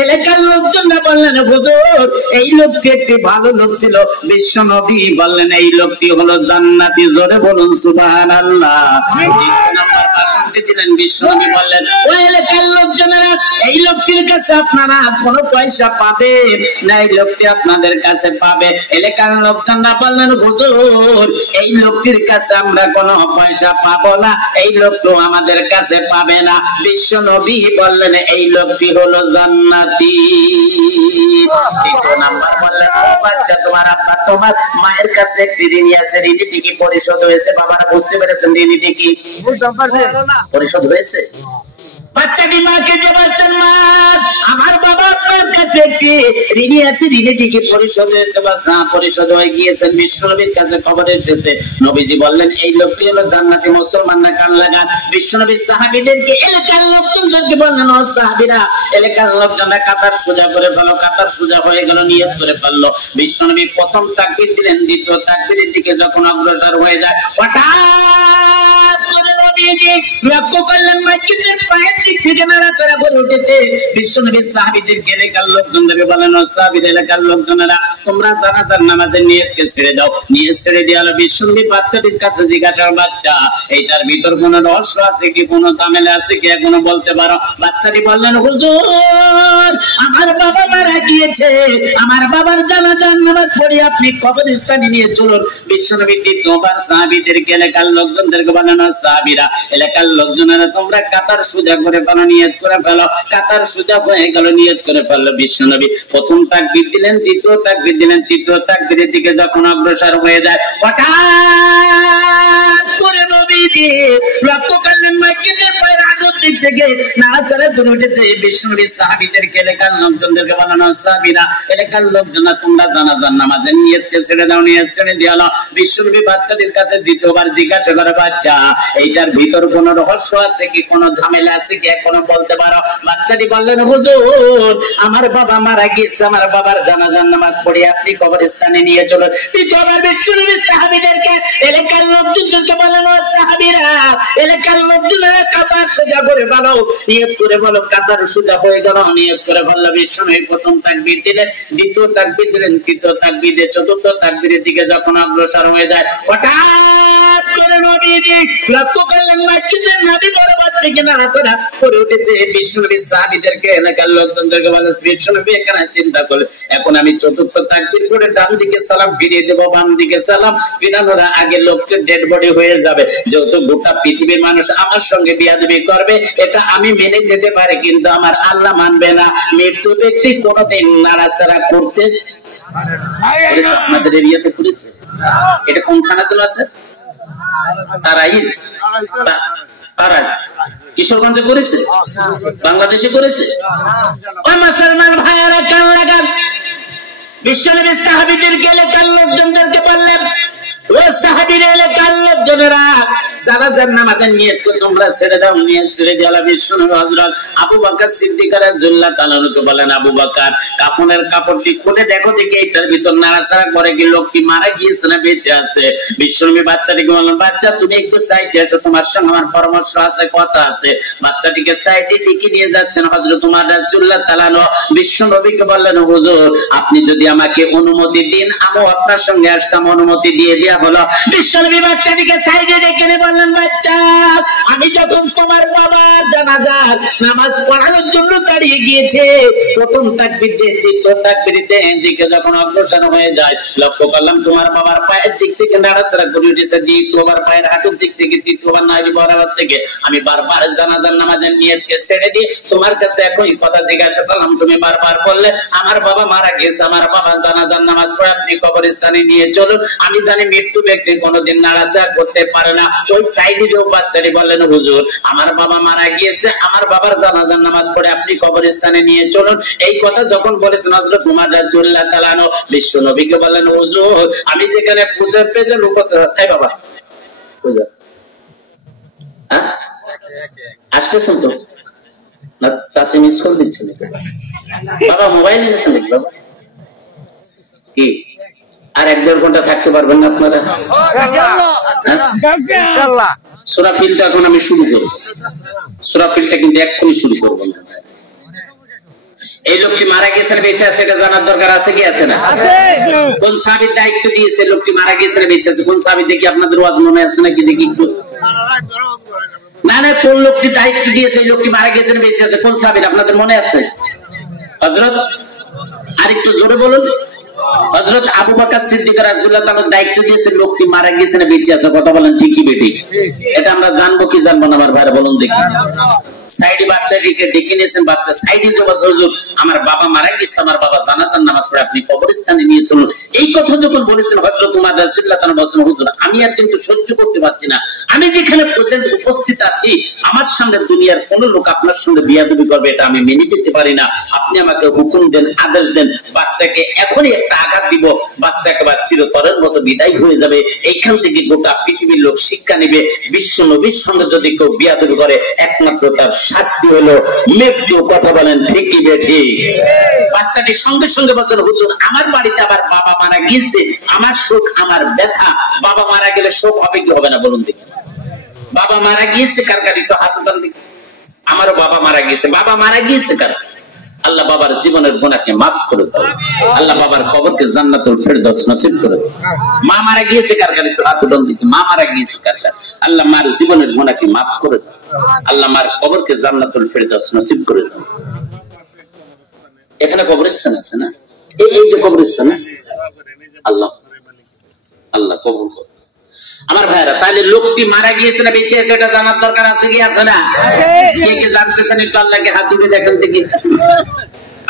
এলাকার লোকজনরা বললেন, হুজুর এই লোকটি একটি ভালো লোক ছিল। বিশ্বনবী বললেন, এই লোকটি হলো জান্নাতি। জোরে বলুন সুবহানাল্লাহ। নাম্বার ভাষণটি দিলেন। বিশ্বনবী বললেন, ও এলাকার লোকজনেরা, এই লোকটির কাছে আপনারা কোনো পয়সা পাবেন না, এই লোকটি আপনাদের কাছে পাবে। এলাকার লোকজনরা বললেন, হুজুর এই লোকটির কাছে আমরা কোনো পয়সা পাবো না, এই লোকটি আমাদের কাছে পাবে না। বিশ্বনবী বললেন, এই লোকটি হলো জান্নাতি। দ্বিতীয় নাম্বার বললেন, ও বাচ্চা, তোমার আব্বা তোমার মায়ের কাছে একটি ঋণ আছে, ঋণটি কি পরিশোধ হয়েছে? বাবারা বুঝতে পেরেছেন ঋণটি কি পরিশোধ হয়েছে? বাচ্চাটি মাকে যে বলছেন, মা আমার বাবা আপনার কাছে একটি ঋণী আছে, ঋণটি কি পরিশোধ হয়েছে? বাচ্চা পরিশোধ হয়ে গিয়েছেন। বিশ্বনবীর কাছে খবর এসেছে। নবীজি বললেন, এই লোকটি হলো জান্নাতি। মুসলমানরা কান লাগান। বিশ্বনবী সাহাবীদেরকে এলাকার লোকজনকে বললেন, ও সাহাবীরা, এলাকার লোকজনরা কাতার সোজা করে ফেলো। কাতার সোজা হয়ে গেল, নিয়ত করে ফেললো। বিশ্বনবী প্রথম তাকবীর দিলেন। দ্বিতীয় তাকবীরের দিকে যখন অগ্রসর হয়ে যায়, হঠাৎ করে নবীজি লক্ষ্য করলেন মসজিদের পায়ের দিক থেকে নাড়াচাড়া করে উঠেছে। বিশ্বনবী সাহাবীদেরকে এলাকার লোকজনদেরকে বলেন, ও সাহাবীদের এলাকার লোকজনেরা, তোমরা জানাজার নামাজের নিয়তকে ছেড়ে দাও। নিয়ত ছেড়ে দিয়ে বিশ্বনবী বাচ্চাটির কাছে জিজ্ঞাসা, বাচ্চা এইটার ভিতর কোনো রহস্য আছে কি, কোনো ঝামেলা আছে কি, এখনো বলতে পারো? বাচ্চাটি বললেন, হুজুর আমার বাবা মারা গিয়েছে, আমার বাবার জানাজার নামাজ পড়ে আপনি কবরস্থানে নিয়ে চলুন। বিশ্বনবী তৃতীয়বার সাহাবীদেরকে এলাকার লোকজনদেরকে বলেন, সাহাবীরা, এলাকার লোকজনেরা, তোমরা কাতার সোজা করে ফেলো, নিয়ত করে ফেলো। কাতার সোজা হয়ে গেল, নিয়ত করে ফেললো। বিশ্বনবী প্রথম তাকবীর দিলেন, দ্বিতীয় তাকবীর দিলেন, তৃতীয় তাকবীরের দিকে যখন অগ্রসর হয়ে যায়, হঠাৎ করে নবীজি লক্ষ্য করলেন মসজিদের পায়ের আগের দিক থেকে নাড়াচাড়া করে উঠেছে। বিশ্বনবী সাহাবীদেরকে এলাকার লোকজনদেরকে বলেন, সাহাবীরা, এলাকার লোকজনেরা, তোমরা জানাজার নামাজের নিয়তকে ছেড়ে দাও। নিয়ত ছেড়ে দিয়ে বিশ্বনবী বাচ্চাটির কাছে দ্বিতীয়বার জিজ্ঞাসা করে, বাচ্চা এইটার ভিতর কোনো রহস্য আছে কি, কোনো ঝামেলা আছে কি, এখনো বলতে পারো? বাচ্চাটি বললেন, হুজুর আমার বাবা মারা গিয়েছে, আমার বাবার জানাজার নামাজ পড়ে আপনি কবরস্থানে নিয়ে চলুন। তৃতীয়বার বিশ্বনবী সাহাবীদেরকে এলাকার লোকজনদেরকে বলেন, ও সাহাবীরা, এলাকার লোকজনেরা কাতার সোজা করে ফেলো, নিয়ত করে বলো। কাতার সোজা হয়ে গেল, নিয়ত করে বলল। বিশ্বনবী প্রথম তাকবীর দিলেন, দ্বিতীয় তাকবীর দিলেন, তৃতীয় তাকবীর দিয়ে চতুর্থ তাকবীরের দিকে যখন অগ্রসর হয়ে যায়, হঠাৎ করে নবীজি লক্ষ্য করলেন মসজিদের নাভি বরাবর থেকে নাড়াচাড়া করে উঠেছে। বিশ্বনবী সাহাবীদেরকে এলাকার লোকজনদেরকে বলেন, বিশ্বনবী এখানে চিন্তা করলেন, এখন আমি চতুর্থ তাকবীর করে ডান দিকে সালাম ফিরিয়ে দেব, বাম দিকে সালাম ফিরানোর আগে লোকটির ডেড বডি হয়ে যাবে। যেহেতু গোটা পৃথিবীর মানুষ আমার সঙ্গে বিয়াদবি করবে, এটা আমি মেনে যেতে পারি, কিন্তু আমার আল্লাহ মানবে না। মৃত্যু ব্যক্তি কোনোদিন নাড়াচাড়া করতে আপনাদের এরিয়াতে করেছে? এটা কোন থানাতে আছে? তারাই কিশোরগঞ্জে করেছে, বাংলাদেশে করেছে। ওই মুসলমান ভাইয়েরা কান লাগান। বিশ্বনবী সাহাবীদেরকে এলাকার লোকজনদেরকে বললেন, ও সাহাবীরা, এলাকার লোকজনেরা, জানাজার নামাজের নিয়তকে তোমরা ছেড়ে দাও। নিয়ত ছেড়ে দিয়ে বিশ্বনবী হযরত আবু বকর সিদ্দিক রাদিয়াল্লাহু তাআলা আনহুকে বলেন, আবু বকর কাফনের কাপড়টি খুলে দেখো দেখি এটার ভিতর নাড়াচাড়া করে কি লোকটি মারা গিয়েছে না বেঁচে আছে। বিশ্বনবী বাচ্চাটিকে বললেন, বাচ্চা তুমি একটু সাইডে এসো, তোমার সঙ্গে আমার পরামর্শ আছে, কথা আছে। বাচ্চাটিকে সাইডে ডেকে নিয়ে যাচ্ছেন হযরত উমর রাদিয়াল্লাহু তাআলা আনহু। বিশ্বনবীকে বললেন, হুজুর আপনি যদি আমাকে অনুমতি দিন, আমিও আপনার সঙ্গে আসতাম। অনুমতি দিয়ে দেয়া হলো। বিশ্বনবী বাচ্চাটিকে সাইডে ডেকে নিয়ে বললেন, বাচ্চা আমি যখন তোমার বাবার জানাজার নামাজ পড়ানোর জন্য দাঁড়িয়ে গিয়েছে, প্রথম তাকবীর দিয়ে দ্বিতীয় তাকবীর দিকে যখন অগ্রসর হয়ে যায়, লক্ষ্য করলাম তোমার বাবার পায়ের দিক থেকে নাড়াচাড়া করে উঠেছে, দ্বিতীয়বার পায়ের হাঁটুর দিক থেকে, তৃতীয়বার নাভি বরাবর থেকে। আমি বারবার জানাজার নামাজের নিয়তকে ছেড়ে দিয়ে তোমার কাছে একই কথা জিজ্ঞাসা করলাম। তুমি বারবার বললে আমার বাবা মারা গেছে, আমার বাবা জানাজার নামাজ পড়ে আপনি কবরস্থানে নিয়ে চলুন। আমি জানি মৃত্যু ব্যক্তি কোনোদিন নাড়াচাড়া করতে পারে না। ওই সাইডে যে বাচ্চাটি বললেন, হুজুর আমার বাবা মারা গিয়েছে, আমার বাবার জানাজার নামাজ পড়ে আপনি কবরস্থানে নিয়ে চলুন। এই কথা যখন বলেছেন হযরত উমর রাদিয়াল্লাহু তাআলা আনহু বিশ্ব নবীকে বললেন, হুজুর আমি যেখানে পূজা পেজে উপস্থিত আছি বাবা পূজা আসতেছেন তো না? চাচি মিস কল দিচ্ছেন বাবা, মোবাইল নিয়েছেন বাবা কি আর 1-1.5 ঘন্টা থাকতে পারবেন না আপনারা? ইনশাআল্লাহ। সূরা ফিলটা এখন আমি শুরু করব, সূরা ফিলটা কিন্তু এক্ষুনি শুরু করব না। এই লোকটি মারা গেছেন বেঁচে আছে এটা জানার দরকার আছে কি আছে না? কোন সাহাবীর দায়িত্ব দিয়েছে লোকটি মারা গেছেন বেঁচে আছে? কোন সাহাবী দেখি আপনাদের ওয়াজ মনে আছে নাকি দেখি একটু? না না, কোন লোকটি দায়িত্ব দিয়েছে এই লোকটি মারা গেছেন বেঁচে আছে? কোন সাহাবীর আপনাদের মনে আছে? হযরত আরেকটু জোরে বলুন। হযরত আবু বকর সিদ্দিক রাদিয়াল্লাহু তাআলা দায়িত্ব দিয়েছে লোকটি মারা গেছে না বেঁচে আছে? কথা বলেন ঠিক কি বেঠিক? এটা আমরা জানবো কি জানবো না আমার ভাইরা বলুন দেখি। সাইডে বাচ্চাটিকে ডেকে নিয়েছেন, বাচ্চা সাইডে যে বলছে হুজুর আমার বাবা মারা গেছে, আমার বাবা জানাজার নামাজ পড়ে আপনি কবরস্থানে নিয়ে চলুন। এই কথা যখন বলেছেন হযরত উমর রাদিয়াল্লাহু তাআলা বলেন, হুজুর আমি আর কিন্তু সহ্য করতে পারছি না, আমি যেখানে উপস্থিত আছি আমার সামনে দুনিয়ার কোন লোক আপনার সঙ্গে বিয়াদবি করবে এটা আমি মেনে নিতে পারি না। আপনি আমাকে হুকুম দেন, আদেশ দেন, বাচ্চাকে এখনই একটা আঘাত দিব, বাচ্চা একেবারে চিরতরের মতো বিদায় হয়ে যাবে। এইখান থেকে গোটা পৃথিবীর লোক শিক্ষা নেবে, বিশ্ব নবীর সঙ্গে যদি কেউ বিয়াদবি করে একমাত্র তার শাস্তি হলো মৃত্যু। কথা বলেন ঠিক কি বেঠিক? বাচ্চাটি সঙ্গে সঙ্গে বলেন, হুজুর আমার বাড়িতে আবার বাবা মারা গিয়েছে, আমার সুখ আমার ব্যথা। বাবা মারা গেলে শোক হবে কি হবে না বলুন দেখি? বাবা মারা গিয়েছে কার কার একটু হাত উঠান দেখি। আমারও বাবা মারা গিয়েছে। বাবা মারা গিয়েছে কার? আল্লাহ বাবার জীবনের গুনাহকে মাফ করে দাও, আল্লাহ বাবার কবরকে জান্নাতুল ফেরদৌস নসিব করে দাও। মা মারা গিয়েছে কার কার একটু হাত উঠান দেখি। মা মারা গিয়েছে কার কার? আল্লাহ মার জীবনের গুনাহকে মাফ করে দাও, আল্লাহ মার কবরকে জান্নাতুল ফেরদৌস নসিব করে দাও। এখানে কবরস্থান আছে না? এই যে কবরস্থান, আল্লাহ আল্লাহ কবুল করুন। আমার ভাইরা তাহলে লোকটি মারা গিয়েছে না বেঁচে আছে এটা জানার দরকার আছে কি আছে না? কে কে জানতেছেন একটু আল্লাহকে হাত তুলে দেখেন দেখি।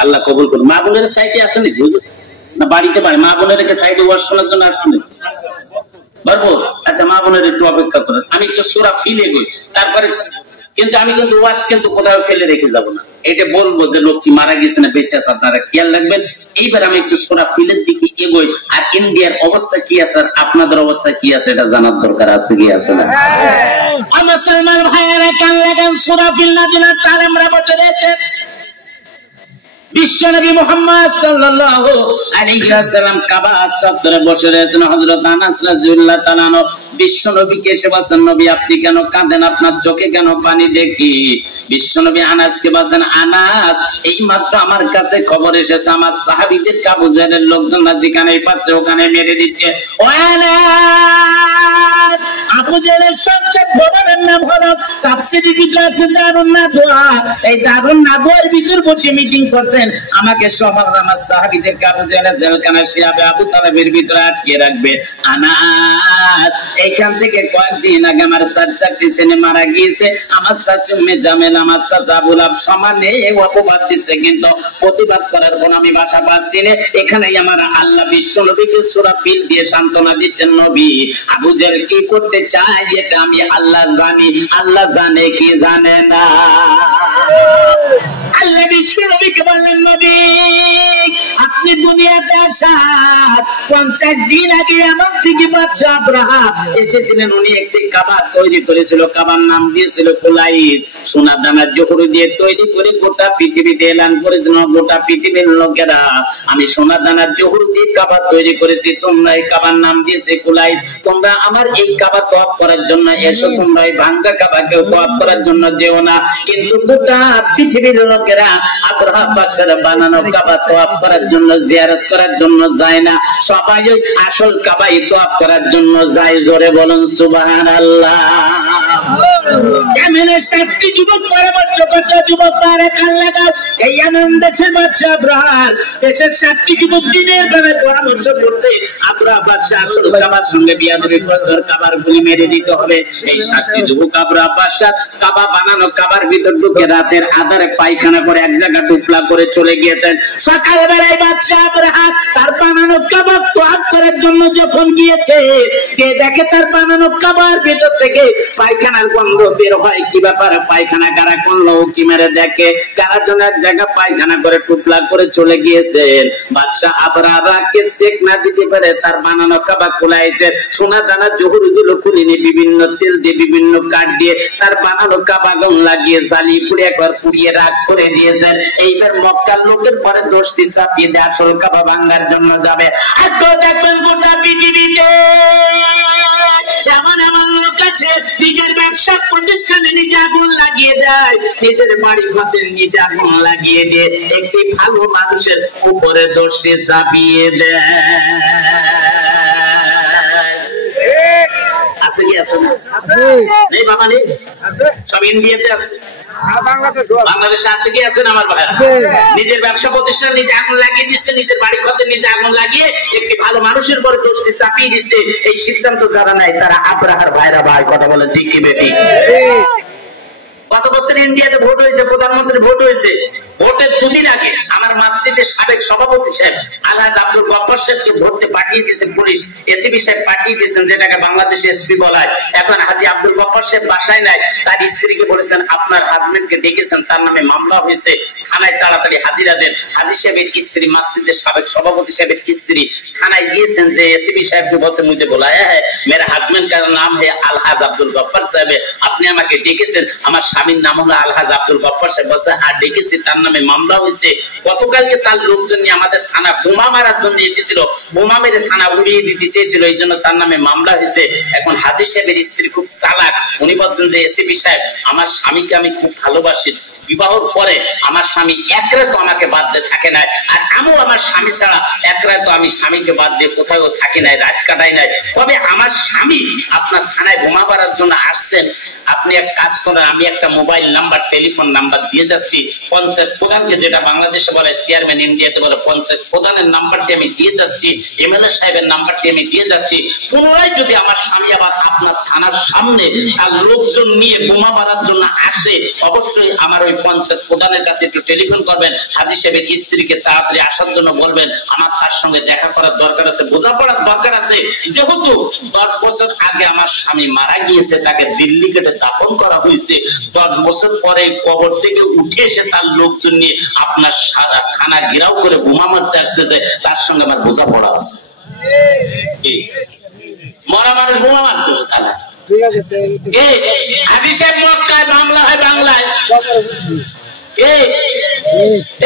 আল্লাহ কবুল করুন। মা বোনের সাইডে আছে নাকি না বাড়িতে পারে? মা বোনের সাইডে ওয়াজ শোনার জন্য আসছেন পারবো? আচ্ছা মা বোনের একটু অপেক্ষা করেন, আমি একটু সূরা ফিলে গই তারপরে। কিন্তু আমি কিন্তু ওয়াজ কিন্তু কোথাও ফেলে রেখে যাব না, এটা বলবো যে লোকটি মারা গেছে না বেঁচে আছে আপনারা খেয়াল রাখবেন। এইবার আমি একটু সূরা ফিলের দিকে এগোই, আর ইন্ডিয়ার অবস্থা কি আছে আর আপনাদের অবস্থা কি আছে এটা জানার দরকার আছে কি আছে না? আমার মুসলমান ভাইয়েরা কান লাগান, সূরা ফিল নাজিলের 4 বছর হয়েছে বিশ্বনবী মুহাম্মদ সাল্লাল্লাহু আলাইহি ওয়াসাল্লাম কাবা চত্বরে বসে রয়েছেন। হযরত আনাস রাদিয়াল্লাহু তাআলা আনহু বিশ্বনবীকে এসে বলেন, নবী আপনি কেন কাঁদেন, আপনার চোখে কেন পানি দেখি? বিশ্বনবী আনাসকে বলেন, আনাস এইমাত্র আমার কাছে খবর এসেছে আমার সাহাবীদের আবু জাহলের লোকজন যেখানে পাচ্ছে ওখানে মেরে দিচ্ছে। ও আনাস, আবু জাহলের সবচেয়ে বড় নাম হলো তাফসীরের ভিতরে আছে দারুন নাদওয়া। এই দারুন নাদওয়ার ভিতর বসে মিটিং করছেন, আমাকে সমাজ আমার সাহাবীদের আবু জাহলের জেলখানা শিয়াবে আবু তালেবের ভিতরে আটকে রাখবে। আনাস এইখান থেকে কয়েকদিন আগে আমার 4-4টি ছেলে মারা গিয়েছে, আমার শাশু উম্মে জামেল আমার চাচা আবু লাহাব সমানে অপবাদ দিচ্ছে, কিন্তু প্রতিবাদ করার কোন আমি ভাষা পাচ্ছি না। এখানেই আমার আল্লাহ বিশ্ব নবীকে সূরা ফিল দিয়ে সান্ত্বনা দিচ্ছেন, নবী আবু জাহল কি করতে চায় এটা আমি আল্লাহ জানি, আল্লাহ জানে কি জানে না? আল্লাহ বিশ্ব নবীকে বললেন, নবী আপনি দুনিয়াতে আসার 50 দিন আগে আমার থেকে বাদশা আব্রাহা এসেছিলেন। উনি একটি কাবা তৈরি করেছিল, কাবার নাম দিয়েছিল কুলাইস। সোনা দানার জোহর দিয়ে তৈরি করে গোটা পৃথিবীতে এলান করেছিল, গোটা পৃথিবীর লোকেরা আমি সোনা দানার জোহর দিয়ে কাবা তৈরি করেছি, তোমরা এই কাবার নাম দিয়েছে কুলাইস। তোমরা আমার এই কাবা তওয়াফ করার জন্য এসো, তোমরা এই ভাঙ্গা কাবাকে তওয়াফ করার জন্য যেও না। কিন্তু গোটা পৃথিবীর লোকেরা আব্রাহা বাদশার বানানো কাবা তওয়াফ করার জন্য, জিয়ারত করার জন্য যায় না, সবাই আসল কাবাই তওয়াফ করার জন্য যায়। জোরে বলুন সুবহানাল্লাহ। কেমনে এখানে 7টি যুবক পরামর্শ করছে, যুবক পারে কান লাগাও, এই এমন দেশের বাদশা আব্রাহার দেশের 7টি যুবক দিনের বেলা পরামর্শ করছে আব্রাহা বাদশা আসল কাবার সঙ্গে বিয়াদবি বছর কাবার গুলি মেরে দিতে হবে। এই 7টি যুবক আব্রাহা বাদশা কাবা বানানো কাবার ভিতর ঢুকে রাতের আধারে পায়খানা করে এক জায়গা টুকলা করে চলে গিয়েছেন। সকালবেলায় বাদশা আব্রাহা তার বানানো কাবা ত্যাগ করার জন্য যখন গিয়েছে, যে দেখে তার বানানো কাবার ভিতর থেকে পায়খানার গন্ধ বের হয়। কি ব্যাপার, পায়খানা কারা করলো, কি মেরে দেখে কারার জন্য এক জায়গা পায়খানা করে টুকলা করে চলে গিয়েছেন। বাদশা আব্রাহাকে চেক না দিতে পারে তার বানানো কাবা খোলাইছে, সোনা দানা জহুরগুলো খুলিনি, বিভিন্ন তেল দিয়ে বিভিন্ন কাঠ দিয়ে তার বানানো কাবা গম লাগিয়ে জ্বালিয়ে পুড়ে একবার পুড়িয়ে রাগ করে দিয়েছেন। এইবার মক্কার লোকের পরে দোষটি চাপিয়ে দিয়ে আসল কাবা ভাঙার জন্য যাবে। আজকে দেখবেন গোটা পৃথিবীতে এমন এমন লোক আছে নিজের ব্যবসা প্রতিষ্ঠানে নিজে আগুন লাগিয়ে দেয়, নিজের বাড়ি ঘরে নিজে আগুন লাগিয়ে দিয়ে একটি ভালো মানুষের উপরে দোষটি চাপিয়ে দেয়। আছে কি আছে না? নেই বাবা, নেই, সব ইন্ডিয়াতে আছে, বাংলাদেশে আছে কি আছে না? আমার ভাই নিজের ব্যবসা প্রতিষ্ঠান নিজে আগুন লাগিয়ে দিচ্ছে, নিজের বাড়ি ঘরে নিজে আগুন লাগিয়ে একটি ভালো মানুষের উপর দোষটি চাপিয়ে দিচ্ছে। এই সিদ্ধান্ত যারা নাই তারা আব্রাহার ভাইরা ভাই। কথা বলে ঠিক কি বেটি? কত বছর ইন্ডিয়াতে ভোট হয়েছে, প্রধানমন্ত্রী ভোট হয়েছে, ভোটের দুদিন আগে আমার মসজিদের সাবেক সভাপতি সাহেব আলহাজ আব্দুল গফফার সাহেবকে ভোটে পাঠিয়ে দিয়েছে পুলিশ, এসিপি সাহেব পাঠিয়ে দিয়েছেন, যেটাকে বাংলাদেশে এসপি বলা হয়। এখন হাজী আব্দুল গফফার সাহেব বাসায় নাই, তার স্ত্রীকে বলেছেন আপনার হাজবেন্ডকে ডেকেছেন, তার নামে মামলা হয়েছে, থানায় তাড়াতাড়ি হাজিরা দেন। হাজী সাহেবের স্ত্রী, মসজিদের সাবেক সভাপতি সাহেবের স্ত্রী থানায় গিয়েছেন, যে এসিপি সাহেবকে বলছে মুঝে বলা হ্যাঁ মেরা হাজবেন্ড का नाम है আলহাজ আব্দুল গফফার সাহেব, আপনি আমাকে ডেকেছেন, আমার স্বামীর নাম হলো আলহাজ আব্দুল গফফার সাহেব। বলছে আর ডেকেছি, তার নামে মামলা হয়েছে, গতকালকে তার লোকজন নিয়ে আমাদের থানা বোমা মারার জন্য এসেছিল, বোমা মেরে থানা উড়িয়ে দিতে চেয়েছিল, এই জন্য তার নামে মামলা হয়েছে। এখন হাজী সাহেবের স্ত্রী খুব চালাক, উনি বলছেন যে এসিপি সাহেব আমার স্বামীকে আমি খুব ভালোবাসি, বিবাহর পরে আমার স্বামী এক রাতও আমাকে বাদ দিয়ে থাকে নাই, আর আমিও আমার স্বামী ছাড়া এক রাতও আমি স্বামীকে বাদ দিয়ে কোথাও থাকি নাই, রাত কাটাই নাই। তবে আমার স্বামী আপনার থানায় বোমা মারার জন্য আসছেন, আপনি এক কাজ করেন, আমি একটা মোবাইল নাম্বার টেলিফোন নাম্বার দিয়ে যাচ্ছি পঞ্চায়েত প্রধানকে, যেটা বাংলাদেশে বলে চেয়ারম্যান, ইন্ডিয়াতে বলে পঞ্চায়েত প্রধানের নাম্বারটি আমি দিয়ে যাচ্ছি, এমএলএ সাহেবের নাম্বারটি আমি দিয়ে যাচ্ছি। পুনরায় যদি আমার স্বামী আবার আপনার থানার সামনে তার লোকজন নিয়ে বোমা মারার জন্য আসে, অবশ্যই আমার ওই পঞ্চায়েত প্রধানের কাছে একটু টেলিফোন করবেন, হাজী সাহেবের স্ত্রীকে তাড়াতাড়ি আসার জন্য বলবেন, আমার তার সঙ্গে দেখা করার দরকার আছে, বোঝাপড়ার দরকার আছে। যেহেতু 10 বছর আগে আমার স্বামী মারা গিয়েছে, তাকে দিল্লি কেটে দাফন করা হয়েছে, 10 বছর পরে কবর থেকে উঠে এসে তার লোকজন নিয়ে আপনার সারা থানা ঘেরাও করে বোমা মারতে আসতেছে, তার সঙ্গে আমার বোঝাপড়া আছে। মরা মানুষ বোমা মারতেছে তারা, হাজী সাহেব মক্কায় মামলা হয় বাংলায়।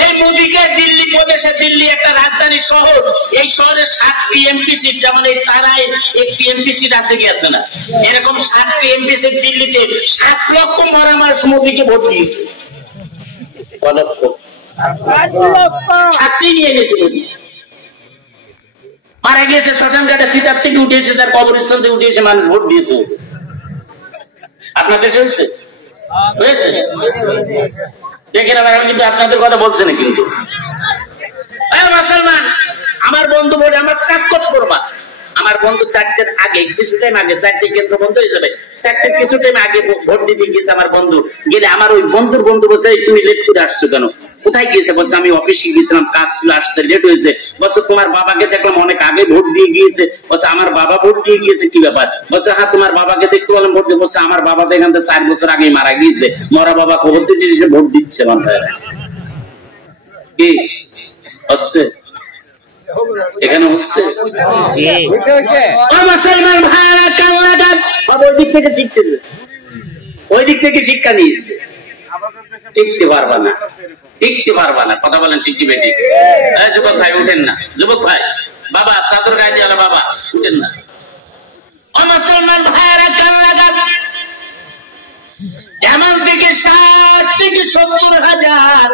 এই মোদিকে দিল্লি প্রদেশে, দিল্লি একটা রাজধানী শহর, এই শহরে 7টি এমপি সিট, যেমন এই তারায় একটি এমপি সিট আছে কি আছে না, এরকম 7টি এমপি সিট দিল্লিতে 7 লক্ষ মরা মানুষ মোদিকে ভোট দিয়েছে। 7টি নিয়ে গেছে মোদি, মারা গিয়েছে শ্মশান ঘাটে, সিটার থেকে উঠেছে, তার কবরস্থান থেকে উঠেছে, মানুষ ভোট দিয়েছে। আপনার দেশে হয়েছে? হয়েছে? দেখেন আবার আমি কিন্তু আপনাদের কথা বলছি না, কিন্তু মুসলমান আমার বন্ধু বলে আমার চাক্ষুষ করবা, আমার বন্ধু 4টের আগে কিছু টাইম আগে 4টে কেন্দ্র বন্ধ হয়ে যাবে, 4টের কিছু টাইম আগে ভোট দিতে গিয়েছে আমার বন্ধু, গেলে আমার ওই বন্ধুর বন্ধু বলছে তুমি লেট করে আসছো কেন, কোথায় গিয়েছে? বলছে আমি অফিসে গিয়েছিলাম, কাজ ছিল, আসতে লেট হয়েছে। বলছে তোমার বাবাকে দেখলাম অনেক আগে ভোট দিয়ে গিয়েছে। বলছে আমার বাবা ভোট দিয়ে গিয়েছে, কি ব্যাপার? বলছে হ্যাঁ তোমার বাবাকে দেখতে বললাম ভোট দিয়ে। বলছে আমার বাবা তো এখান থেকে 4 বছর আগে মারা গিয়েছে, মরা বাবা খবর দিচ্ছে ভোট দিচ্ছে। আমার ভাইরা কি হচ্ছে এখানে? হচ্ছে মুসলমান ভাইরা কান্নাটা সব ওই দিক থেকে শিখতেছে, ওই দিক থেকে শিক্ষা নিয়েছে। টিকতে পারবা না, টিকতে পারবা না, কথা বলেন ঠিক দিবে ঠিক। যুবক ভাই উঠেন না, যুবক ভাই, বাবা চাদর গায়ে দিয়ে বাবা উঠেন না। মুসলমান ভাইরা কান্নাটা এমন থেকে 60 থেকে 70 হাজার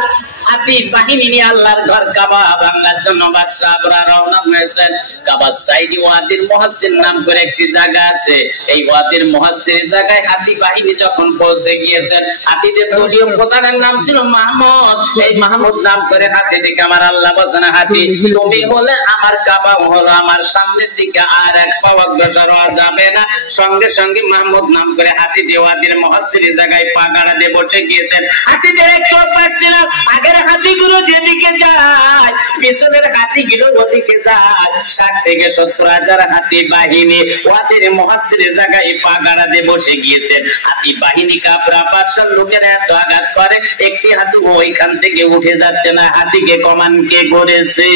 হাতি বাহিনী নিয়ে আল্লাহর ঘর কাবা ভাঙার জন্য বাদশা আবরা রওনা হয়েছেন। কাবার সাইডে ওয়াদির মুহাসসির নাম করে একটি জায়গা আছে। এই ওয়াদির মুহাসসির জায়গায় হাতি বাহিনী যখন পৌঁছে গিয়েছেন, হাতিদের দলীয় প্রধানের নাম ছিল মাহমুদ। এই মাহমুদ নাম করে হাতি দিকে আমার আল্লাহ বলেন, হাতি তুমি হলে আমার কাবা হলো আমার সামনের দিকে, আর এক পাও অগ্রসর হওয়া যাবে না। সঙ্গে সঙ্গে মাহমুদ নাম করে হাতি ওয়াদির মুহাসসির জায়গায় পা গাড়া দিয়ে বসে গিয়েছেন। হাতিদের একটু অভ্যাস ছিল, আগের হাতিগুলো যেদিকে যায় পিছনের হাতিগুলো ওদিকে যায়। 60 থেকে 70,000 হাতি বাহিনী ওয়াদির মুহাসসির জায়গায় পা গাড়া দিয়ে বসে গিয়েছেন। হাতি বাহিনী কাফরা বাদশার লোকেরা এত আঘাত করে, একটি হাতি ওইখান থেকে উঠে যাচ্ছে না। হাতিকে কমান কে করেছে?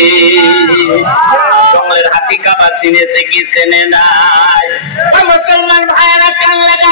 জঙ্গলের হাতি কাবা চিনেছে কি চেনে নাই? মুসলমান ভাইরা কান লাগা,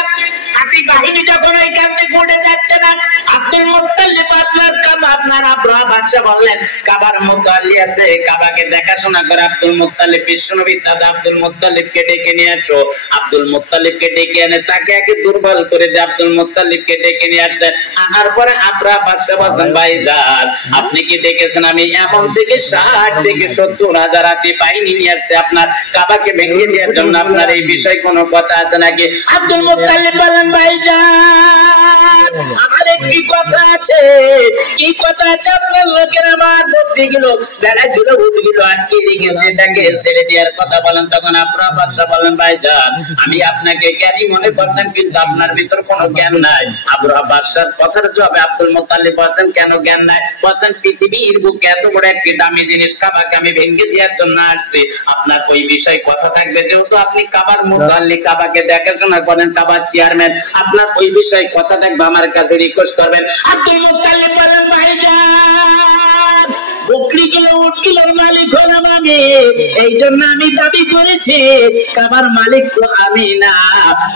হাতি বাহিনী যখন ওইখান থেকে উঠে যাচ্ছে না, আব্দুল মুত্তালিব আপনার কাবা, আপনার আব্রাহা বাদশা বললেন কাবার মুতাল্লি আছে, কাবাকে দেখাশোনা করে আব্দুল মুত্তালিব বিশ্বনবী দাদা আব্দুল মুত্তালিবকে ডেকে নিয়ে আসো। আব্দুল মুত্তালিবকে ডেকে এনে তাকে আগে দুর্বল করে দিয়ে আব্দুল মুত্তালিবকে ডেকে নিয়ে আসছেন। আনার পরে আব্রাহা বাদশা বলেন, ভাইজান আপনি কি দেখেছেন আমি এমন থেকে 60 থেকে 70,000 হাতি বাহিনী নিয়ে আসছে আপনার কাবাকে ভেঙে দেওয়ার জন্য, আপনার এই বিষয়ে কোনো কথা আছে নাকি? আব্দুল মুত্তালিব বলেন, ভাইজান আমার একটি কথা আছে। কি কথা আছে? আপনার লোকের আমার বকরিগুলো বেড়াগুলো উটগুলো আটকে রেখেছে, এটাকে ছেড়ে দেওয়ার কথা বলেন। তখন আব্রাহা বাদশা বলেন, ভাইজান আমি আপনাকে জ্ঞানী মনে করতাম, কিন্তু আপনার ভিতর কোনো জ্ঞান নাই। আব্রাহা বাদশার কথার জবাবে আব্দুল মুত্তালিব বলেন, কেন জ্ঞান নাই? বলেন পৃথিবীর বুকে এত বড় একটি দামি জিনিস কাবাকে আমি ভেঙে দেওয়ার জন্য আসছি, আপনার ওই বিষয়ে কথা থাকবে। যেহেতু আপনি কাবার মুতাল্লি, কাবাকে দেখাশোনা করেন, কাবার চেয়ারম্যান, আপনার ওই বিষয়ে কথা থাকবে, আমার কাছে রিকোয়েস্ট করবেন। আব্দুল মুত্তালিব বলেন, ভাইজান বকরিগুলো উটগুলোর মালিক হলাম আমি, এই জন্য আমি দাবি করেছি কাবার মালিক তো আমি না,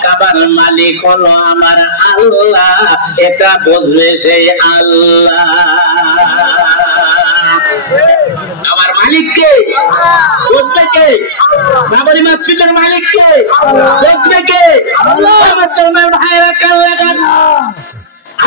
কাবার মালিক হলো আমার আল্লাহ, এটা বুঝবে সেই আল্লাহ। আমার মালিক কে? বুঝবে কে? বাবরি মসজিদের মালিক কে? বুঝবে কে? মুসলমান ভাইরা কান লাগান।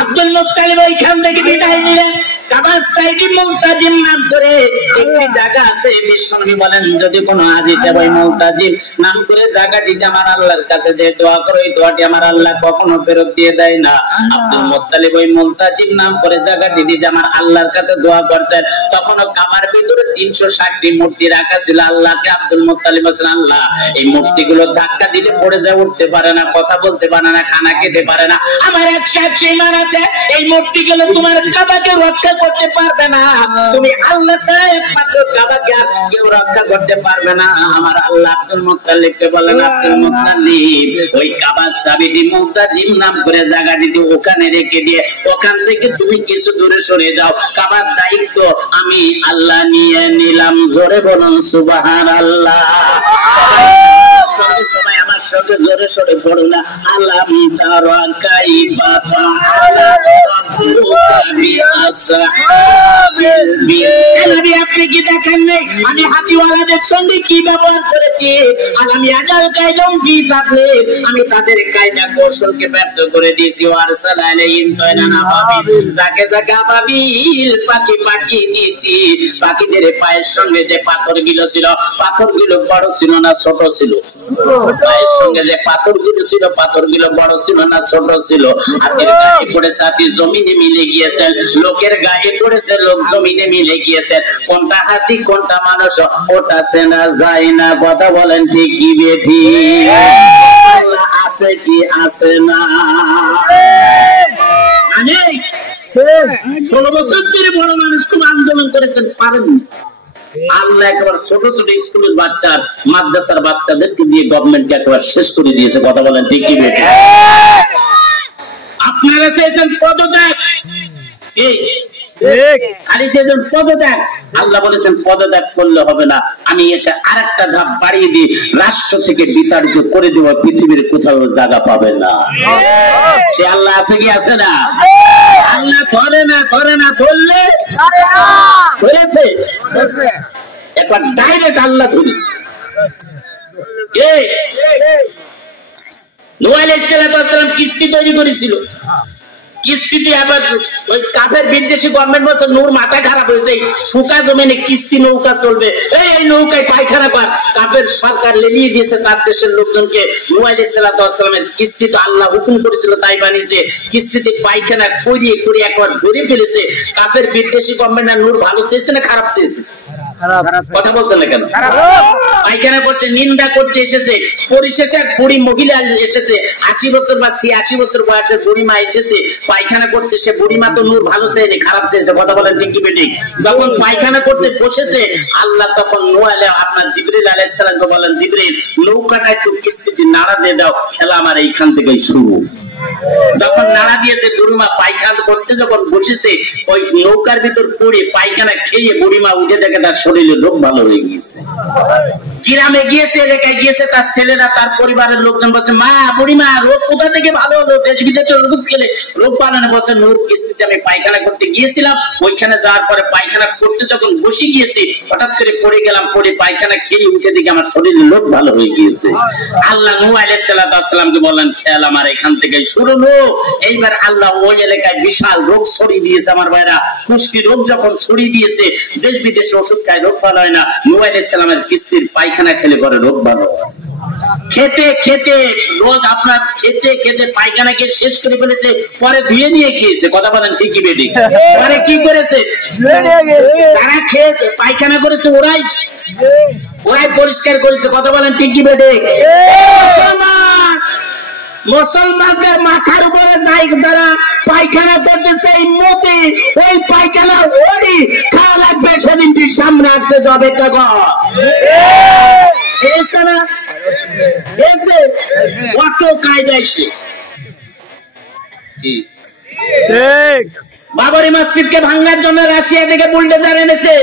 আব্দুল মুত্তালিব ওইখান থেকে বিদায় নিলেন। কাবার সাইডে মুলতাজিম নাম করে একটি জায়গা আছে। বিশ্বনবী বলেন, যদি কোনো হাজী সাহেব ওই মুলতাজিম নাম করে জায়গাটিতে আমার আল্লাহর কাছে যে দোয়া করে, ওই দোয়াটি আমার আল্লাহ কখনো ফেরত দিয়ে দেয় না। আব্দুল মুত্তালিব ওই মুলতাজিম নাম করে জায়গাটিতে যে আমার আল্লাহর কাছে দোয়া করছেন, তখনও কাবার ভিতরে 360টি মূর্তি রাখা ছিল। আল্লাহকে আব্দুল মুত্তালিব বলেন, আল্লাহ এই মূর্তিগুলো ধাক্কা দিলে পড়ে যায়, উঠতে পারে না, কথা বলতে পারে না, খানা খেতে পারে না। আমার এক সাক্ষী মান আছে, এই মূর্তিগুলো তোমার কাবাকে রক্ষা করতে পারবে না, তুমি আল্লাহ সাহেব মাত্র কাবাকে আর কেউ রক্ষা করতে পারবে না। আমার আল্লাহ আব্দুল মুত্তালিবকে বলেন, আব্দুল মুত্তালিব ওই কাবার চাবিটি মুলতাজিম নাম করে জায়গাটিতে ওখানে রেখে দিয়ে ওখান থেকে তুমি কিছু দূরে সরে যাও, কাবার দায়িত্ব আমি আল্লাহ নিয়ে নিলাম। জোরে বলুন সুবহানাল্লাহ। সবাই আমার সঙ্গে জোরে সরে পড়ো না, আলাম তারা কাইফা ফাআলা রাব্বুকা বিআসহাবিল ফিল। নবী আপনি কি দেখেন নাই আমি হাতিওয়ালাদের সঙ্গে কি ব্যবহার করেছি? আর আমি আজাল কাইদম ফি তাকলিব, আমি তাদের কায়দা কৌশলকে ব্যর্থ করে দিয়েছি। ওয়ারসাল আলাইহিম তায়রান আবাবিল, যাকে যাকে আবাবিল পাখি পাঠিয়ে দিয়েছি। পাখিদের পায়ের সঙ্গে যে পাথরগুলো ছিল, পাথরগুলো বড় ছিল না ছোট ছিল? পায়ের সঙ্গে যে পাথরগুলো ছিল, পাথরগুলো বড় ছিল না ছোট ছিল? হাতের গায়ে পড়েছে, হাতি জমিনে মিলে গিয়েছেন, লোকের গায়ে পড়েছে, লোক জমিনে মিলে গিয়েছেন। কোনটা হাতি কোনটা মানুষ ওটা চেনা যায় না। কথা বলেন ঠিক কি বেঠি? আল্লাহ আছে কি আছে না? মানে 16 বছর ধরে বড় মানুষ খুব আন্দোলন করেছেন, পারেননি। আল্লাহ একেবারে ছোট ছোট স্কুলের বাচ্চা, মাদ্রাসার বাচ্চাদেরকে দিয়ে গভর্নমেন্ট একেবারে শেষ করে দিয়েছে। কথা বলেন ঠিক কি বেঠি? আপনারা চেয়েছেন পদত্যাগ, খালি চেয়েছেন পদত্যাগ। আল্লাহ বলেছেন পদত্যাগ করলে হবে না, আমি এটা আরেকটা ধাপ বাড়িয়ে দিই, রাষ্ট্র থেকে বিতাড়িত করে দেওয়া পৃথিবীর কোথাও জায়গা পাবে না। সে আল্লাহ আছে কি আছে না? আল্লাহ ধরে না, ধরে না, ধরলে ধরেছে একবার ডাইরেক্ট আল্লাহ ধরেছে। নূহ আলাইহিস সালাম কিস্তি তৈরি করেছিল, কিস্তিতে আবার ওই কাফের বিদেশি গভর্নমেন্ট বলছে নূর মাথা খারাপ হয়েছে, শুকা জমিনে কিস্তি নৌকা চলবে, এই নৌকায় পায়খানা কর। কাফের সরকার লেলিয়ে দিয়েছে তার দেশের লোকজনকে। নূহ আলাইহিস সালামের কিস্তি তো আল্লাহ হুকুম করেছিল তাই বানিয়েছে, কিস্তিতে পায়খানা করিয়ে করিয়ে একবার ভরে ফেলেছে। কাফের বিদেশি গভর্নমেন্ট আর নূর ভালো চেয়েছে না খারাপ চেয়েছে? কথা বলছেন না কেন? পায়খানা করছে, নিন্দা করতে এসেছে। পরিশেষে এক বুড়ি মহিলা এসেছে, 80 বছর বা 86 বছর বয়সের বুড়ি মা এসেছে পায়খানা করতে। সে বুড়ি মা তো নূর ভালো চায়নি, খারাপ চেয়েছে। কথা বলেন ঠিক কি বেঠিক? যখন পায়খানা করতে বসেছে আল্লাহ তখন নূহ আপনার জিবরিল আলাইহিস সালামকে বলেন, জিবরিল নৌকাটা একটু কিস্তিতে নাড়া দিয়ে দাও, খেলা আমার এইখান থেকেই শুরু। যখন নাড়া দিয়েছে বুড়িমা পায়খানা করতে যখন বসেছে, ওই নৌকার ভিতর পড়ে পায়খানা খেয়ে বুড়িমা উঠে দেখে তার শরীরে রোগ ভালো হয়ে গিয়েছে। গ্রামে গিয়েছে, এলাকায় গিয়েছে, তার ছেলেরা তার পরিবারের লোকজন বলছে, মা বুড়িমা রোগ কোথা থেকে ভালো হলো? দেশ বিদেশে ওষুধ খেলে রোগ পালনে বসে। নূর কিস্তিতে আমি পায়খানা করতে গিয়েছিলাম, ওইখানে যাওয়ার পরে পায়খানা করতে যখন বসে গিয়েছি হঠাৎ করে পড়ে গেলাম, পড়ে পায়খানা খেয়ে উঠে দেখে আমার শরীরে রোগ ভালো হয়ে গিয়েছে। আল্লাহ নূহ আলাইহিস সালামকে বললেন, খেয়াল আমার এখান থেকে শুরু। এইবার আল্লাহ ওই এলাকায় বিশাল রোগ ছড়িয়ে দিয়েছে। আমার ভাইরা, পুষ্টি রোগ যখন ছড়িয়ে দিয়েছে, দেশ বিদেশে ওষুধ খায় রোগ ভালো হয় না। নূহ আলাইহিস সালামের কিস্তির পায়খানা খেলে পরে রোগ ভালো হয়। খেতে খেতে রোজ আপনার খেতে খেতে পায়খানাকে শেষ করে ফেলেছে, পরে ধুয়ে নিয়ে খেয়েছে। কথা বলেন ঠিক কি বেঠিক? পরে কি করেছে? তারা খেয়ে পায়খানা করেছে, ওরাই পরিষ্কার করেছে। কথা বলেন ঠিক কি বেঠিক? মুসলমানদের মাথার উপরে যারা পায়খানা করতেছে এই মতে, ওই পায়খানা ওরই খাওয়া লাগবে। সেদিনটি সামনে আসতে যাবে কাগজ বাবরি মসজিদকে ভাঙার জন্য রাশিয়া থেকে বুলডোজার এনেছে,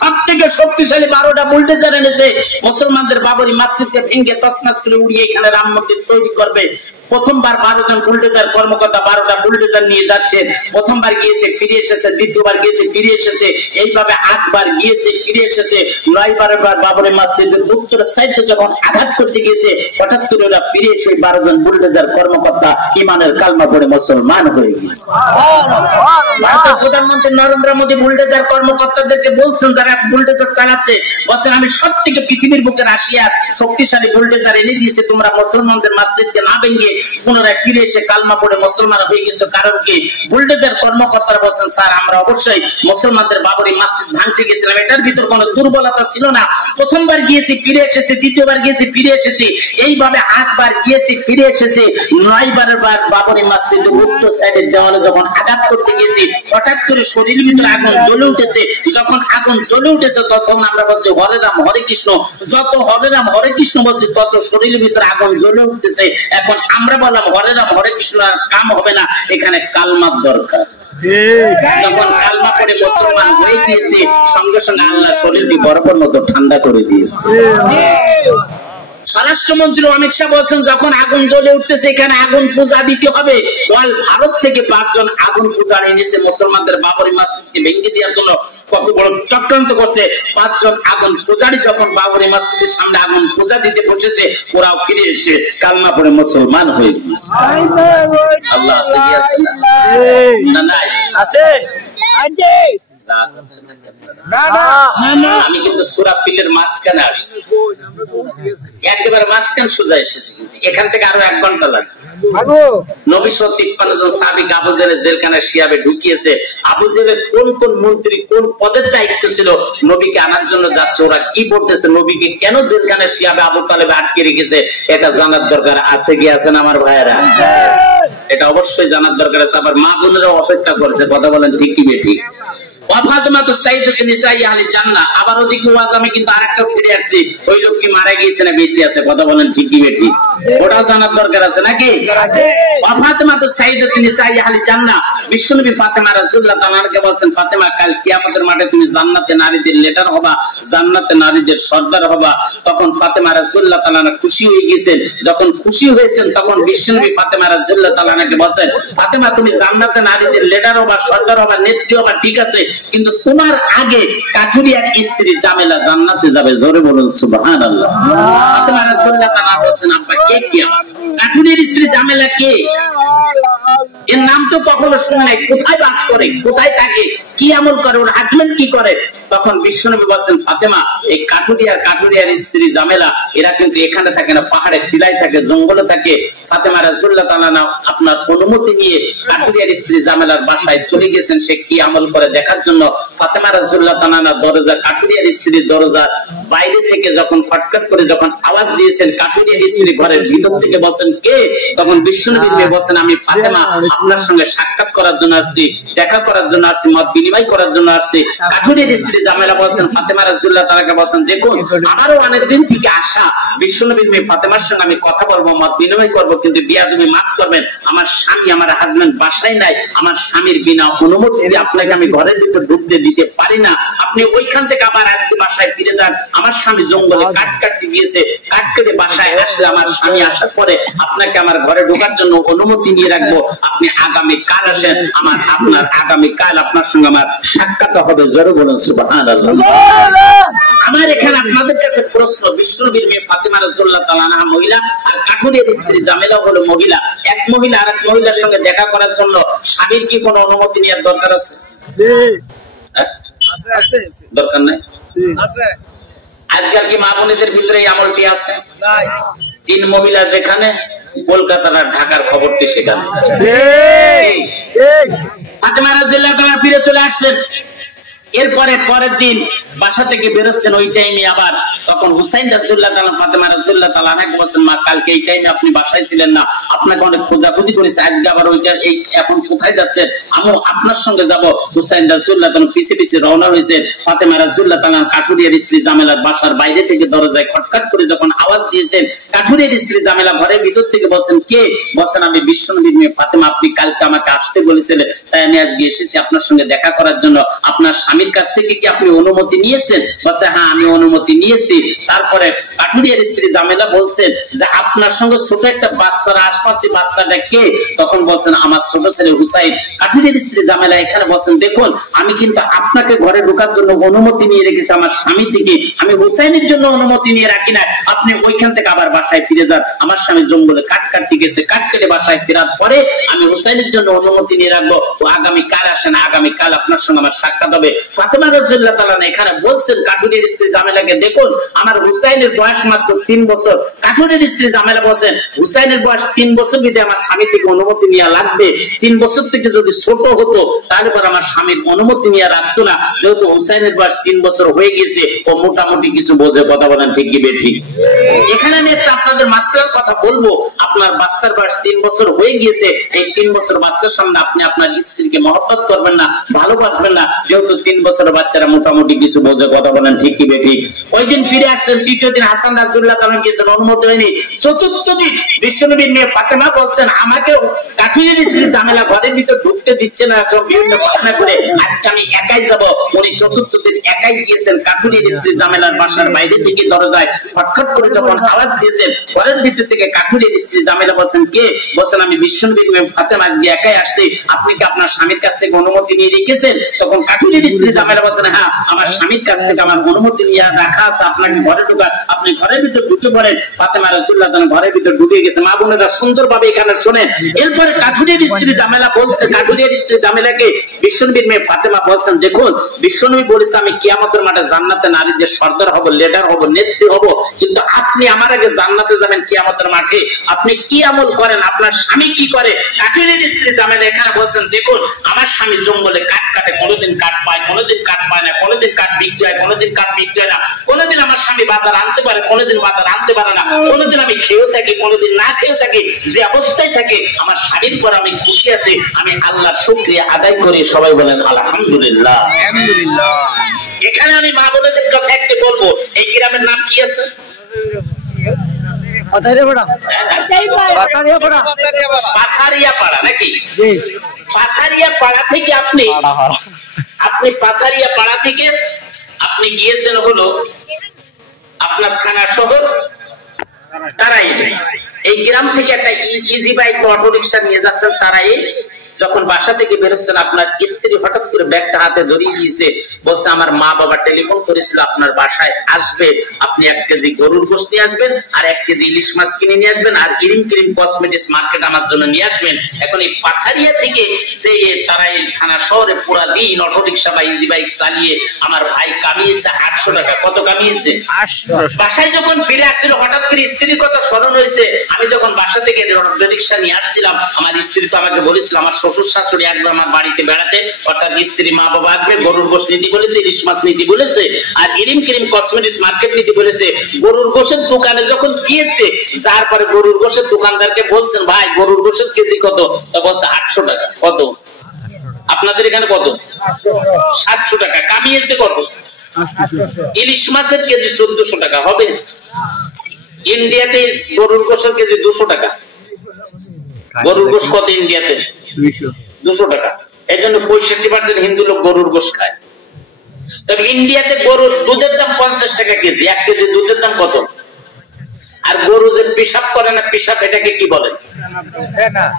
সব থেকে শক্তিশালী 12টা বুলডোজার এনেছে। মুসলমানদের বাবরি মসজিদকে ভেঙে তছনছ করে উড়িয়ে এখানে রাম মন্দির তৈরি করবে। প্রথমবার 12 জন বুলডোজার কর্মকর্তা 12টা বুলডোজার নিয়ে যাচ্ছে। প্রথমবার গিয়েছে ফিরে এসেছে, দ্বিতীয়বার গিয়েছে ফিরে এসেছে, এইভাবে 8 বার গিয়েছে ফিরে এসেছে। 9 বারের বার বাবরি মসজিদের উত্তর সাইডে যখন আঘাত করতে গিয়েছে হঠাৎ করে ওরা ফিরে এসে 12 জন বুলডোজার কর্মকর্তা ইমানের কালমা পড়ে মুসলমান হয়ে গিয়েছে। ভারতের প্রধানমন্ত্রী নরেন্দ্র মোদী বুলডোজার কর্মকর্তাদেরকে বলছেন, যারা বুলডোজার চালাচ্ছে, বলছেন আমি সব থেকে পৃথিবীর বুকে রাশিয়ার শক্তিশালী বুলডোজার এনে দিয়েছি, তোমরা মুসলমানদের মসজিদকে না ভেঙে পুনরায় ফিরে এসে কালমা পড়ে মুসলমান হয়ে গেছে। কারণ কি? বুলডোজার কর্মকর্তারা বলছেন, স্যার আমরা অবশ্যই মুসলমানদের বাবরি মসজিদ ভাঙতে গেছিলাম, এটার ভিতর কোনো দুর্বলতা ছিল না। প্রথমবার গিয়েছি ফিরে এসেছি, দ্বিতীয়বার গিয়েছি ফিরে এসেছি, এইভাবে 8 বার গিয়েছি ফিরে এসেছি। 9 বারের বার বাবরি মসজিদের উত্তর সাইডের দেওয়ালে যখন আঘাত করতে গেছি হঠাৎ করে শরীরের ভিতরে আগুন জ্বলে উঠেছে। যখন আগুন জ্বলে উঠেছে তখন আমরা বলছি হরে রাম হরে কৃষ্ণ, যত হরে রাম হরে কৃষ্ণ বলছি তত শরীরের ভিতরে আগুন জ্বলে উঠতেছে। এখন আমরা বললাম হরে রাম হরে কৃষ্ণ আর কাম হবে না, এখানে কালমার দরকার। যখন কালমা পড়ে মুসলমান হয়ে গিয়েছে সঙ্গে সঙ্গে আল্লাহ শরীরটি বরফের মতো ঠান্ডা করে দিয়েছে। স্বরাষ্ট্রমন্ত্রী অমিত শাহ বলছেন, যখন আগুন জ্বলে উঠতেছে এখানে আগুন পূজা দিতে হবে। ওয়াল ভারত থেকে 5 জন আগুন পূজা এনেছে মুসলমানদের বাবরি মসজিদকে ভেঙে দেওয়ার জন্য। কত বড় চক্রান্ত করছে! 5 জন আগুন পূজারী যখন বাবরি মসজিদের সামনে আগুন পূজা দিতে বসেছে, ওরাও ফিরে এসে কালমা পড়ে মুসলমান হয়ে গিয়েছে। আল্লাহ আছে কি আছে না? নাই আছে। আমি কিন্তু সূরা ফিলের মাঝখানে আসছি, একেবারে মাঝখানে সোজা এসেছি। এখান থেকে আরো 1 ঘন্টা লাগবে। নবী 53 জন সাহাবীকে আবু জেহেল জেলখানায় শিয়াবে ঢুকিয়েছে। আবু জেহেলের কোন কোন মন্ত্রী কোন পদের দায়িত্ব ছিল নবীকে আনার জন্য যাচ্ছে, ওরা কি বলতেছে, নবীকে কেন জেলখানায় শিয়াবে আবু তালেব আটকে রেখেছে, এটা জানার দরকার আছে কি আছে না আমার ভাইয়েরা? এটা অবশ্যই জানার দরকার আছে। আবার মা বোনেরা অপেক্ষা করছে। কথা বলেন ঠিক কি বেঠিক? আবার ওদিকে ওয়াজ আমি কিন্তু আরেকটা ছেড়ে আসছি, ওই লোক কি মারা গিয়েছে না বেঁচে আছে? কথা বলেন ঠিক কি বেঠিক? ওটাও জানার দরকার আছে নাকি? বিশ্বনবী ফাতেমা রাসূলুল্লাহ তাআলাকে বলেন, ফাতেমা কাল কিয়ামতের মাঠে তুমি জান্নাতে নারীদের লিডার হবা, জান্নাতে নারীদের সর্দার হবা। তখন ফাতেমা রাসূলুল্লাহ তাআলা খুশি হয়ে গেছেন। যখন খুশি হয়েছেন তখন বিশ্বনবী ফাতেমা রাসূলুল্লাহ তাআলাকে বলেন, ফাতেমা তুমি জান্নাতে নারীদের লিডার হবা, সর্দার হবা, নেত্রী হবা, ঠিক আছে, কিন্তু তোমার আগে কাঠুরিয়ার স্ত্রী জামেলা জান্নাতে যাবে। জোরে বলুন সুবহানাল্লাহ। ফাতেমা রাসূলুল্লাহ তাআলা বলেন, আব্বা কে কি? কাঠুরিয়ার স্ত্রী জামেলা কে? এর নাম তো কখনো শুনে নাই। কোথায় বাস করে, কোথায় থাকে, কি আমল করে, ওর হাজবেন্ড কি করে? তখন বিশ্বনবী বলছেন, ফাতেমা, এই কাঠুরিয়ার স্ত্রী জামেলা এরা কিন্তু এখানে থাকে না, পাহাড়ে টিলায় থাকে, জঙ্গলে থাকে। ফাতেমা রাদিয়াল্লাহু তাআলা আপনার অনুমতি নিয়ে কাঠুরিয়ার স্ত্রী জামেলার বাসায় চলে গেছেন সে কি আমল করে দেখার জন্য। ফাতেমা রাদিয়াল্লাহু তাআলা দরজা, কাঠুরিয়ার স্ত্রীর দরজার বাইরে থেকে যখন ফটফট করে যখন আওয়াজ দিয়েছেন, কাঠুরিয়ার স্ত্রী ঘরের ভিতর থেকে বলছেন, কে? তখন বিশ্বনবী বলছেন, আমি ফাতেমা, আপনার সঙ্গে সাক্ষাৎ করার জন্য আসছি, দেখা করার জন্য আসছি, মত বিনিময় করার জন্য আসছি। কাঠুরিয়ার স্ত্রী জামেলা বলছেন, ফাতেমা রাদিয়াল্লাহু তাআলাকে বলছেন, দেখুন আমারও অনেক দিন থেকে আশা বিশ্বনবীর মেয়ে ফাতেমার সঙ্গে আমি কথা বলবো, মত বিনিময় করবো, কিন্তু বিয়াদবি মাফ করবেন, আমার স্বামী, আমার হাজবেন্ড বাসায় নাই, আমার স্বামীর বিনা অনুমতি আপনাকে আমি ঘরের ভিতর ঢুকতে দিতে পারি না। আপনি ওইখান থেকে আবার আজকে বাসায় ফিরে যান। আমার স্বামী জঙ্গলে কাঠ কাটতে গিয়েছে, কাঠ কেটে বাসায় আসলে আমার স্বামী আসার পরে আপনাকে আমার ঘরে ঢোকার জন্য অনুমতি নিয়ে রাখবো। আপনি আগামী কাল আসেন, আপনার আগামী কাল আপনার সঙ্গে আমার সাক্ষাৎ হবে। জোরে বলুন সুবহানাল্লাহ। আমার এখানে আপনাদের কাছে প্রশ্ন, বিশ্বনবীর মেয়ে ফাতেমা রাদিয়াল্লাহু তাআলা আনহা মহিলা, আর কাঠুরিয়ার স্ত্রী জামেলা হলো মহিলা। এক মহিলা আরেক মহিলার সঙ্গে দেখা করার জন্য স্বামীর কি কোনো অনুমতি নেওয়ার দরকার আছে? দরকার নাই। আজকাল কি মা বোনেদের ভিতরে এই আমলটি আছে? তিন মহিলা যেখানে, কলকাতার আর ঢাকার খবরটি সেখানে। ফাতেমা রাদিয়াল্লাহু তাআলা ফিরে চলে আসছেন। এরপরে পরের দিন বাসা থেকে বেরোচ্ছেন, ওই টাইমে আবার তখন হুসাইন রাদিয়াল্লাহু তাআলা ফাতেমা রাদিয়াল্লাহু তাআলা আনহাকে বলেন, মা, কালকে এই টাইমে আপনি বাসায় ছিলেন না, আপনাকে অনেক খোঁজাখুঁজি করেছে, আজকে আবার ওইটা এই এখন কোথায় যাচ্ছেন? আমি আপনার সঙ্গে যাব। হুসাইন রাদিয়াল্লাহু তাআলা পিছে পিছে রওনা হয়েছেন। ফাতেমা রাদিয়াল্লাহু তাআলা কাঠুরিয়ার স্ত্রী জামেলার বাসার বাইরে থেকে দরজায় খটখট করে যখন আওয়াজ দিয়েছেন, কাঠুরিয়ার স্ত্রী জামেলা ঘরের ভিতর থেকে বলেন, কে? বলেন, আমি বিশ্বনবীর মেয়ে ফাতেমা, আপনি কালকে আমাকে আসতে বলেছিলেন, তাই আমি আজকে এসেছি আপনার সঙ্গে দেখা করার জন্য। আপনার স্বামীর কাছ থেকে কি আপনি অনুমতি নিয়েছেন? বলছে, হ্যাঁ আমি অনুমতি নিয়েছি। তারপরে কাঠুরিয়ার স্ত্রী জামেলা বলছেন যে আপনার সঙ্গে ছোট একটা বাচ্চারা আশপাশে, বাচ্চাটা কে? তখন বলছেন, আমার ছোট ছেলে হুসাইন। কাঠুরিয়ার স্ত্রী জামেলা এখানে বলছেন, দেখুন আমি কিন্তু আপনাকে ঘরে ঢোকার জন্য অনুমতি নিয়ে রেখেছি আমার স্বামী থেকে, আমি হুসাইনের জন্য অনুমতি নিয়ে রাখি না। আপনি ওইখান থেকে আবার বাসায় ফিরে যান। আমার স্বামী জঙ্গলে কাঠ কাটতে গেছে, কাঠ কেটে বাসায় ফেরার পরে আমি হুসাইনের জন্য অনুমতি নিয়ে রাখবো। ও আগামী কাল আসেন, আগামী কাল আপনার সঙ্গে আমার সাক্ষাৎ হবে। ফাতেমা রাদিয়াল্লাহু তাআলা এখানে বলছেন কাঠুরিয়ার স্ত্রী জামেলাকে, দেখুন আমার হুসাইনের বয়স মাত্র 3 বছর। কাঠুরিয়ার স্ত্রী জামেলা বলেন, হুসাইনের বয়স 3 বছর যদি আমার স্বামী থেকে অনুমতি নেওয়া লাগবে, 3 বছর থেকে যদি ছোট হতো তাহলে পর আমার স্বামীর অনুমতি নিয়ে রাখতো না। যেহেতু হুসাইনের বয়স 3 বছর হয়ে গেছে, ও মোটামুটি কিছু বোঝে। কথা বলেন ঠিক কি বেঠিক? এখানে আমি একটা আপনাদের মাসলার কথা বলবো। আপনার বাচ্চার বয়স 3 বছর হয়ে গিয়েছে, এই 3 বছর বাচ্চার সামনে আপনি আপনার স্ত্রীকে মহব্বত করবেন না, ভালোবাসবেন না, যেহেতু 3 বছরের বাচ্চারা মোটামুটি কিছু বোঝে। কথা বলেন ঠিক কি বেঠিক? ওই দিন ফিরে আসছেন, তৃতীয় দিন হাসান রাদিয়াল্লাহু তাআলা গিয়েছেন, অনুমতি হয়নি। চতুর্থ দিন বিশ্বনবীর মেয়ে ফাতেমা বলছেন, আমাকে কাঠুরিয়ার স্ত্রী জামেলা ঘরের ভিতর ঢুকতে দিচ্ছে না, বিভিন্ন বাহানা করে আজকে আমি একাই যাব। উনি চতুর্থ দিন একাই গিয়েছেন কাঠুরিয়ার স্ত্রী জামেলার বাসার বাইরে থেকে দরজায় ফটফট করে যখন আওয়াজ দিয়েছেন, ঘরের ভিতর থেকে কাঠুরিয়ার স্ত্রী জামেলা বলছেন, কে? বলছেন, আমি বিশ্বনবীর মেয়ে ফাতেমা আজকে একাই আসছি, আপনি কি আপনার স্বামীর কাছ থেকে অনুমতি নিয়ে রেখেছেন? তখন কাঠুরিয়ার স্ত্রী জামেলা বলছেন, হ্যাঁ আমার স্বামীর কাছ থেকে আমার অনুমতি নিয়ে রাখা আছে, আপনাকে ঘরে ঢোকার, আপনি ঘরের ভিতর ঢুকে পড়েন। ফাতেমা রাদিয়াল্লাহু তাআলা ঘরের ভিতর ঢুকে গেছে। মা বোনেরা সুন্দরভাবে এখানে শোনেন। এরপরে কাঠুরিয়ার স্ত্রী জামেলা বলছে, কাঠুরিয়ার স্ত্রী জামেলাকে বিশ্বনবীর মেয়ে ফাতেমা বলছেন, দেখুন বিশ্বনবী বলেছে আমি কিয়ামতের মাঠে জান্নাতে নারীদের সর্দার হব, লিডার হব, নেত্রী হব, কিন্তু আপনি আমার আগে জান্নাতে যাবেন কিয়ামতের মাঠে। আপনি কি আমল করেন, আপনার স্বামী কি করে? কাঠুরিয়ার স্ত্রী জামেলা এখানে বলছেন, দেখুন আমার স্বামী জঙ্গলে কাঠ কাটে, কোনোদিন কাঠ পায়, কোনোদিন কাঠ পায় না, কোনোদিন কাঠ বিক্রি হয়, কোনোদিন কাঠ বিক্রি হয় না, কোনোদিন আমার স্বামী বাজার আনতে পারে, কোনোদিন বাজার আনতে পারে না, কোনোদিন আমি খেয়েও থাকি, কোনোদিন না খেয়েও থাকি, যে অবস্থায় থাকে আমার স্বামীর পর আমি খুশি আছি, আমি আল্লাহর শুকরিয়া আদায় করি। সবাই বলেন আলহামদুলিল্লাহ। আলহামদুলিল্লাহ। এখানে আমি মা বোনেদের কথা একটু বলবো, এই গ্রামের নাম কি আছে? পাথারিয়াপাড়া নাকি? পাথারিয়াপাড়া থেকে আপনি পাথারিয়াপাড়া থেকে আপনি গিয়েছেন হলো আপনার থানা শহর তারাই। এই গ্রাম থেকে একটা ইজি বাইক অটো রিক্সা নিয়ে যাচ্ছেন তারাই। যখন বাসা থেকে বেরোচ্ছেন আপনার স্ত্রী হঠাৎ করে ব্যাগটা হাতে ধরিয়ে দিয়েছে, বলছে আমার মা বাবা টেলিফোন করেছিল আপনার বাসায় আসবে, আপনি 1 কেজি গরুর গোশত নিয়ে আসবেন আর 1 কেজি ইলিশ মাছ কিনে নিয়ে আসবেন আর ইরিম ক্রিম কসমেটিক্স মার্কেট আমার জন্য নিয়ে আসবেন। এখন এই পাথারিয়া থেকে যে তারাইল থানা শহরে পুরা দিন অটো রিক্সা বা ইজি বাইক চালিয়ে আমার ভাই কামিয়েছে 800 টাকা। কত কামিয়েছে? 800। বাসায় যখন ফিরে আসছিল হঠাৎ করে স্ত্রীর কথা স্মরণ হয়েছে। আমি যখন বাসা থেকে অটো রিক্সা নিয়ে আসছিলাম, আমার স্ত্রী তো আমাকে বলেছিল আমার শ্বশুর শাশুড়ি আসবে আমার বাড়িতে বেড়াতে, অর্থাৎ স্ত্রী মা বাবা আসবে, গরুর গোশত নিতে বলেছে, ইলিশ মাছ নিতে বলেছে আর ইরিম ক্রিম কসমেটিক্স মার্কেট নিতে বলেছে। গরুর গোশতের দোকানে যখন গিয়েছে, তারপরে গরুর গোশতের দোকানদারকে বলছেন ভাই গরুর গোশত কেজি কত? তো বলছে 800 টাকা। কত? আপনাদের এখানে কত? 700 টাকা। কামিয়েছে কত? ইলিশ মাছের কেজি 1400 টাকা হবে। ইন্ডিয়াতে গরুর গোশতের কেজি 200 টাকা। গরুর গোশত কত ইন্ডিয়াতে? 200 টাকা। এই জন্য 65% হিন্দু লোক গরুর গোশত খায়। তবে ইন্ডিয়াতে গরুর দুধের দাম 50 টাকা কেজি। 1 কেজি দুধের দাম কত? আর গরু যে পেশাব করে না, পেশাব এটাকে কি বলে?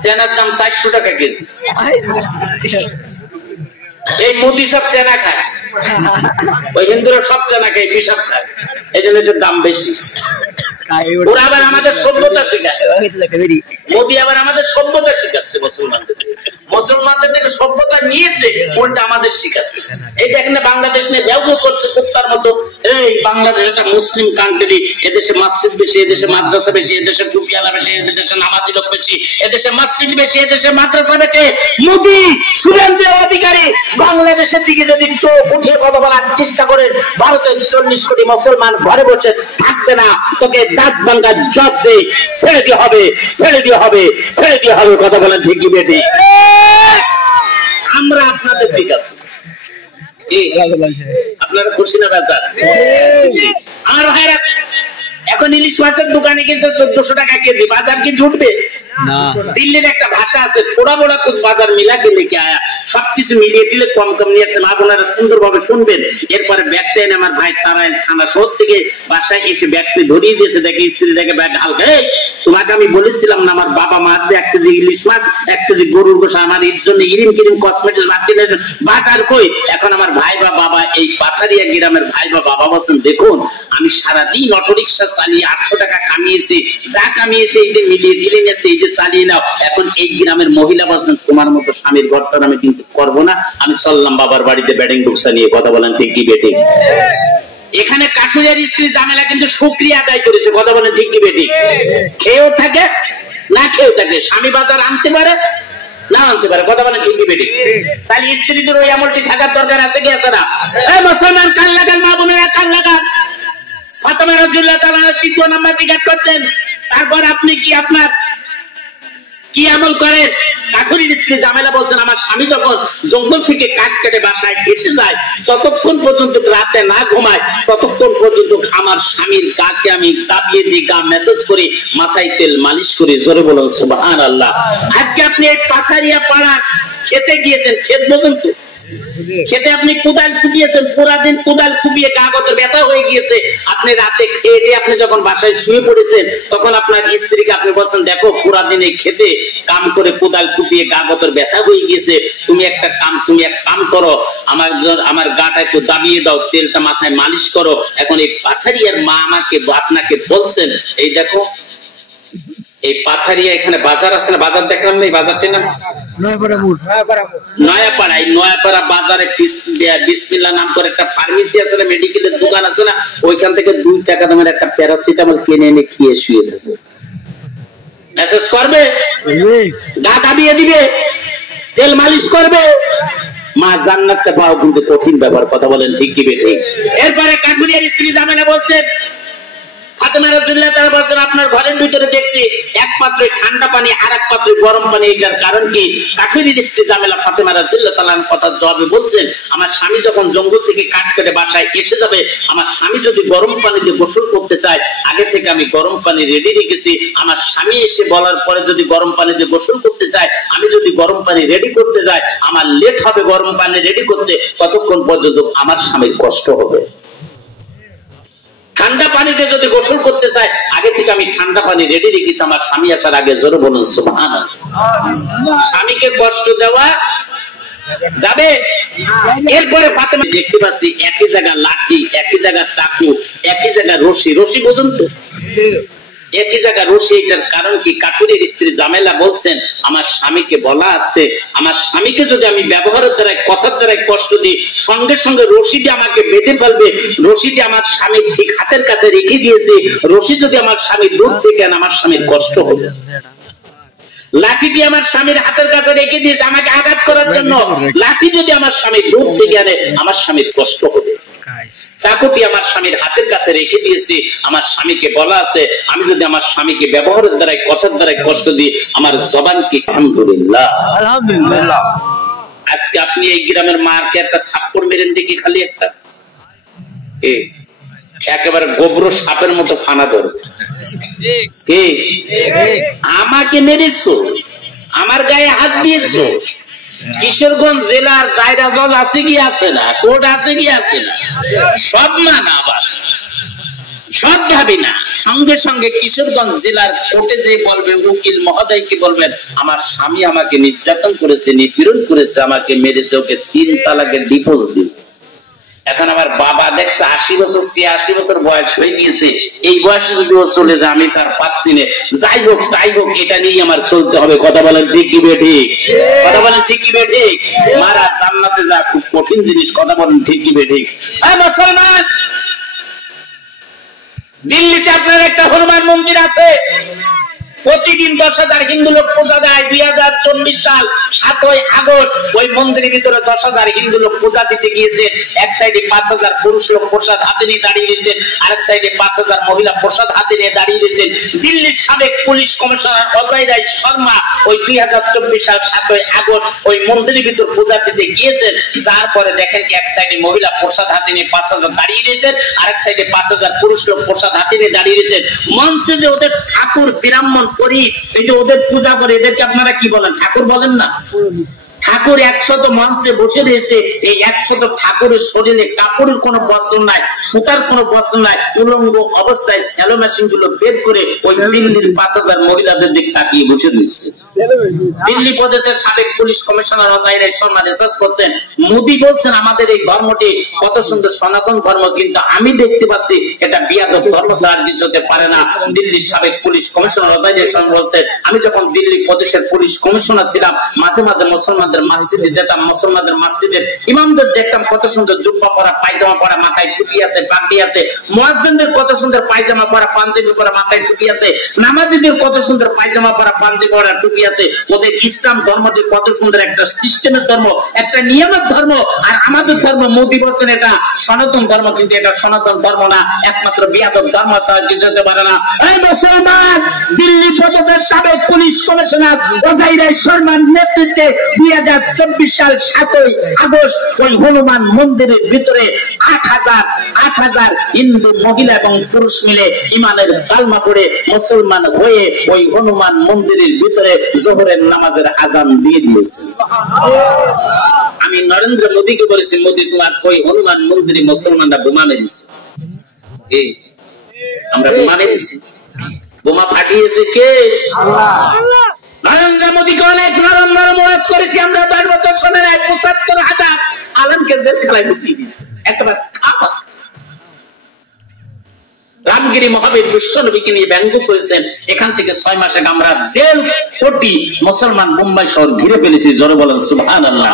সেনার দাম 400 টাকা কেজি। এই মোদি সব সেনা খায়, ওই হিন্দুরা সব সেনা খায়, পেশাব খায়, এই জন্য এটার দাম বেশি। ওরা আবার আমাদের সভ্যতা শেখায়, মোদি আবার আমাদের সভ্যতা শিখাচ্ছে মুসলমানদের। মুসলমানদের থেকে সভ্যতা নিয়েছে, ওটা আমাদের শিখাচ্ছে। এই দেখেন না বাংলাদেশ নিয়ে ব্যবহার করছে কুত্তার মতো। এই বাংলাদেশ একটা মুসলিম কান্ট্রি, এদেশে মসজিদ বেশি, এদেশে মাদ্রাসা বেশি, এদেশে টুপিওয়ালা বেশি, এদেশে নামাজি লোক বেশি, এদেশে মসজিদ বেশি, এদেশে মাদ্রাসা বেশি। মোদি শুভেন্দু অধিকারী বাংলাদেশের দিকে যদি চোখ উঠিয়ে কথা বলার চেষ্টা করে, ভারতের 40 কোটি মুসলমান ঘরে বসে থাকবে না, তোকে দাঁত ভাঙ্গা জব দিয়ে ছেড়ে দিয়ে হবে, ছেড়ে দিয়ে হবে, ছেড়ে দিয়ে হবে। কথা বলেন ঠিক কি বেটি? আমরা আপনাদের ঠিক আছে, আপনারা খুশি না বাজার? আমার ভাইরা এখন ইলিশ মাছের দোকানে গেছে 1400 টাকা কেজি। বাজার কি জুটবে? দিল্লির একটা ভাষা আছে, থোড়া বড়া কুছ বাজার মিলা কে লেকে আয়া। সবকিছু মিলিয়ে দিলে কম কম নিয়ে আসছে। মা বোনেরা সুন্দরভাবে শুনবেন। এরপরে ব্যাগটা এনে আমার ভাই তারাইল থানা শহর থেকে বাসায় এসে ব্যাগটি ধরিয়ে দিয়েছে। দেখে স্ত্রী দেখে ব্যাগ হালকা। তোমাকে আমি বলেছিলাম না আমার বাবা মা 1 কেজি ইলিশ মাছ 1 কেজি গরুর গোশত আমার এর জন্য ইরিম ক্রিম কসমেটিক্স মার্কেট বাজার কই? এখন আমার ভাই বা বাবা এই পাথারিয়া গ্রামের ভাই বা বাবা বলছেন দেখুন আমি সারাদিন অটো রিক্সা চালিয়ে 800 টাকা কামিয়েছি, যা কামিয়েছি এই যে মিলিয়ে দিলে গেছে, এই যে চালিয়ে নাও। এখন এই গ্রামের মহিলা বলছেন তোমার মতো স্বামীর ঘরটার আমি কিন্তু করবো না, আমি চললাম বাবার বাড়িতে ব্যাটিং বুকসা নিয়ে। কথা বলেন ঠিক কি বেটি? এখানে কাঠুরিয়ার স্ত্রী জামেলা কিন্তু শুকরিয়া আদায় করেছে। কথা বলেন ঠিক কি বেটি? খেয়েও থাকে না খেয়েও থাকে, স্বামী বাজার আনতে পারে না আনতে পারে। কথা বলেন ঠিক কি বেটি? তাহলে স্ত্রীদের ওই আমলটি থাকার দরকার আছে কি আছে না? এই মুসলমান কান লাগান, মা বোনেরা কান লাগান। ফাতেমা রাদিয়াল্লাহু তাআলা 3 নম্বর জিজ্ঞাসা করছেন, তারপর আপনি কি আপনার কি আমল করেন? কাঠুরির স্ত্রী জামেলা বলছেন আমার স্বামী যখন জঙ্গল থেকে কাঠ কেটে বাসায় এসে যায়, যতক্ষণ পর্যন্ত রাতে না ঘুমায় ততক্ষণ পর্যন্ত আমার স্বামীর গাকে আমি দাবিয়ে দিই, গা মেসেজ করি, মাথায় তেল মালিশ করি। জোরে বলুন সুবহানাল্লাহ। আজকে আপনি এই পাথারিয়া পাড়া খেতে গিয়েছেন, ক্ষেত বোঝেন তো? খেতে আপনি কোদাল কুপিয়েছেন, পুরা দিন কোদাল কুপিয়ে গা গতর ব্যথা হয়ে গিয়েছে। আপনি রাতে খেয়ে দিয়ে আপনি যখন বাসায় শুয়ে পড়েছেন, তখন আপনার স্ত্রীকে আপনি বলছেন দেখো পুরা দিন এই খেতে কাম করে কোদাল কুপিয়ে গা গতর ব্যথা হয়ে গিয়েছে, তুমি এক কাম করো, আমার গাটা একটু দাবিয়ে দাও, তেলটা মাথায় মালিশ করো। এখন এই পাথারিয়ার মা আমাকে আপনাকে বলছেন এই দেখো এই পাথারিয়া এখানে বাজার আছে না, বাজার দেখলাম না, এই বাজারটির নাম নয়াপাড়া। নয়াপাড়া বাজারে বিসমিল্লাহ নাম করে একটা ফার্মেসি আছে না, মেডিকেলের দোকান আছে না, ওইখান থেকে 2 টাকা দামের একটা প্যারাসিটামল কিনে এনে খেয়ে শুয়ে থাকবে। মেসেজ করবে, গা দাবিয়ে দিবে, তেল মালিশ করবে, মা জান্নাতে পাও কিন্তু কঠিন ব্যাপার। কথা বলেন ঠিক কি বেঠিক? এরপরে কাঠুরিয়ার স্ত্রী জামেলা বলছে ফাতেমা রাদিয়াল্লাহু তাআলা বলেন আপনার ঘরের ভিতরে দেখছি এক পাত্রে ঠান্ডা পানি আর এক পাত্রে গরম পানি, এটার কারণ কি? কাঠুরির স্ত্রী জামেলা ফাতেমা রাদিয়াল্লাহু তাআলার কথার জবাবে বলছেন আমার স্বামী যখন জঙ্গল থেকে কাঠ কেটে বাসায় এসে যাবে, আমার স্বামী যদি গরম পানিতে গোসল করতে চায়, আগে থেকে আমি গরম পানি রেডি রেখেছি। আমার স্বামী এসে বলার পরে যদি গরম পানিতে গোসল করতে চায়, আমি যদি গরম পানি রেডি করতে যাই, আমার লেট হবে গরম পানি রেডি করতে, ততক্ষণ পর্যন্ত আমার স্বামীর কষ্ট হবে। ঠান্ডা পানিতে যদি গোসল করতে চাই, আগে থেকে আমি ঠান্ডা পানি রেডি রেখেছি আমার স্বামী আসার আগে। জোরে বলুন সুবহানাল্লাহ। স্বামীকে কষ্ট দেওয়া যাবে? এরপরে ফাতেমা দেখতে পাচ্ছি একই জায়গা লাঠি, একই জায়গা চাকু, একই জায়গা রশি। রশি বুঝুন তো, একই জায়গা রশি। এটার কারণ কি? কাঠুরের স্ত্রী জামেলা বলছেন আমার স্বামীকে বলা আছে, আমার স্বামীকে যদি আমি ব্যবহারের দ্বারা কথার দ্বারা কষ্ট দিই, সঙ্গে সঙ্গে রশিটি আমাকে বেঁধে ফেলবে। রশিটি আমার স্বামীর ঠিক হাতের কাছে রেখে দিয়েছে, রশি যদি আমার স্বামী দূর থেকে আন আমার স্বামীর কষ্ট হবে। লাঠিটি আমার স্বামীর হাতের কাছে রেখে দিয়েছে আমাকে আঘাত করার জন্য, লাঠি যদি আমার স্বামী দূর থেকে আনে আমার স্বামীর কষ্ট হবে। চাকুটি আমার স্বামীর হাতের কাছে রেখে দিয়েছি, আমার স্বামীকে বলা আছে আমি যদি আমার স্বামীকে ব্যবহারের দ্বারা কথার দ্বারা কষ্ট দিই আমার জবানকে আলহামদুলিল্লাহ আলহামদুলিল্লাহ। আজকে আপনি এই গ্রামের মারকে একটা থাপ্পড় মেরেন দেখি, খালি একটা, একেবারে গোবর সাপের মতো ফানা ধরবে। আমাকে মেরেছো, আমার গায়ে হাত দিয়েছো। কিশোরগঞ্জ জেলার দায়রা জজ আছে কি আছে না, কোর্ট আছে কি আছে না, সব মানা, আবার সব ভাবি না। সঙ্গে সঙ্গে কিশোরগঞ্জ জেলার কোর্টে যে বলবে, উকিল মহোদয়কে বলবেন আমার স্বামী আমাকে নির্যাতন করেছে, নিপীড়ন করেছে, আমাকে মেরেছে, ওকে 3 তালাকের ডিভোর্স দিন। এখন আমার বাবা দেখছে 80 বছর 86 বছর বয়স হয়ে গিয়েছে, এই বয়সে যদি ও চলে যায় আমি তার পাচ্ছি না। যাই হোক তাই হোক, এটা নিয়ে আমার চলতে হবে। কথা বলেন ঠিক কি বেঠিক? কথা বলেন ঠিক কি বেঠিক? মারা জান্নাতে যা খুব কঠিন জিনিস। কথা বলেন ঠিক কি বেঠিক? মুসলমান, দিল্লিতে আপনার একটা হনুমান মন্দির আছে, প্রতিদিন 10,000 হিন্দু লোক পূজা দেয়। 2024 সাল 7ই আগস্ট ওই মন্দিরের ভিতরে 10,000 হিন্দু লোক পূজা দিতে গিয়েছে। এক সাইডে 5,000 পুরুষ লোক প্রসাদ হাতে নিয়ে দাঁড়িয়ে রয়েছেন, আরেক সাইডে 5,000 মহিলা প্রসাদ হাতে নিয়ে দাঁড়িয়ে রয়েছেন। দিল্লির সাবেক পুলিশ কমিশনার অজয় রায় শর্মা ওই 2024 সাল 7ই আগস্ট ওই মন্দিরের ভিতর পূজা দিতে গিয়েছেন। যার পরে দেখেন কি এক সাইডে মহিলা প্রসাদ হাতে নিয়ে 5,000 দাঁড়িয়ে রয়েছেন, আরেক সাইডে 5,000 পুরুষ লোক প্রসাদ হাতে নিয়ে দাঁড়িয়ে রয়েছেন। মঞ্চে যে ওদের ঠাকুর ব্রাহ্মণ করি, এই যে ওদের পূজা করে, এদেরকে আপনারা কি বলেন? ঠাকুর বলেন না? ঠাকুর 100 মঞ্চে বসে রয়েছে, এই 100 ঠাকুরের শরীরে কাপড়ের কোনো বস্ত্র নাই, সুতার কোনো বস্ত্র নাই, উলঙ্গ অবস্থায় স্যালো মেশিন গুলো বের করে ওই দিল্লির 5,000 মহিলাদের দিক তাকিয়ে বসে রয়েছে। দিল্লি প্রদেশের সাবেক পুলিশ কমিশনার অজয় রায় শর্মা রিসার্চ করছেন, মোদী বলছেন আমাদের এই ধর্মটি কত সুন্দর সনাতন ধর্ম, কিন্তু আমি দেখতে পাচ্ছি এটা বিয়াদব ধর্ম ছাড়া আর কিছু হতে পারে না। দিল্লির সাবেক পুলিশ কমিশনার অজয় রায় শর্মা বলছেন আমি যখন দিল্লি প্রদেশের পুলিশ কমিশনার ছিলাম মাঝে মাঝে মুসলমানদের মসজিদে যেতাম, মুসলমানদের মসজিদের ইমামদের দেখতাম কত সুন্দর জুব্বা পরা, পায়জামা পরা, মাথায় টুপি আছে, পাগড়ি আছে। মুয়াজ্জিনদের কত সুন্দর পায়জামা পরা, পাঞ্জাবি পরা, মাথায় টুপি আছে। নামাজীদের কত সুন্দর পায়জামা পরা, পাঞ্জাবি পরা, টুপি আছে। ওদের ইসলাম ধর্মটি কত সুন্দর একটা সিস্টেমের ধর্ম, একটা নিয়মের ধর্ম। আর আমাদের ধর্ম মোদী বলছেন এটা সনাতন ধর্ম, কিন্তু এটা সনাতন ধর্ম না, একমাত্র বিয়াদব ধর্ম ছাড়া কিছু হতে পারে না। এই মুসলমান, দিল্লি প্রদেশের সাবেক পুলিশ কমিশনার অজয় রায় শর্মার নেতৃত্বে 2024 সাল 7ই আগস্ট ওই হনুমান মন্দিরের ভিতরে 8,000 হিন্দু মহিলা এবং পুরুষ মিলে ইমানের কালমা পড়ে মুসলমান হয়ে ওই হনুমান মন্দিরের ভিতরে জোহরের নামাজের আজান দিয়ে দিয়েছে। আমি নরেন্দ্র মোদীকে বলেছি, মোদী তোমার ওই হনুমান মন্দিরে মুসলমানরা বোমা মেরেছে, আমরা বোমা মেরেছি, বোমা ফাটিয়েছে কে? আল্লাহ। নরেন্দ্র মোদীকে অনেক নরম নরম ওয়াজ করেছি আমরা, 10 বছর শোনে নাই, 75,000 আলেমকে জেলখানায় ঢুকিয়ে দিয়েছে একবার খাবার। রামগিরি মহাবীর বিশ্বনবীকে নিয়ে ব্যঙ্গ করেছেন, এখান থেকে 6 মাসে আমরা 1.5 কোটি মুসলমান মুম্বাই শহর ঘিরে ফেলেছি। জোরে বলেন সুবহানাল্লাহ।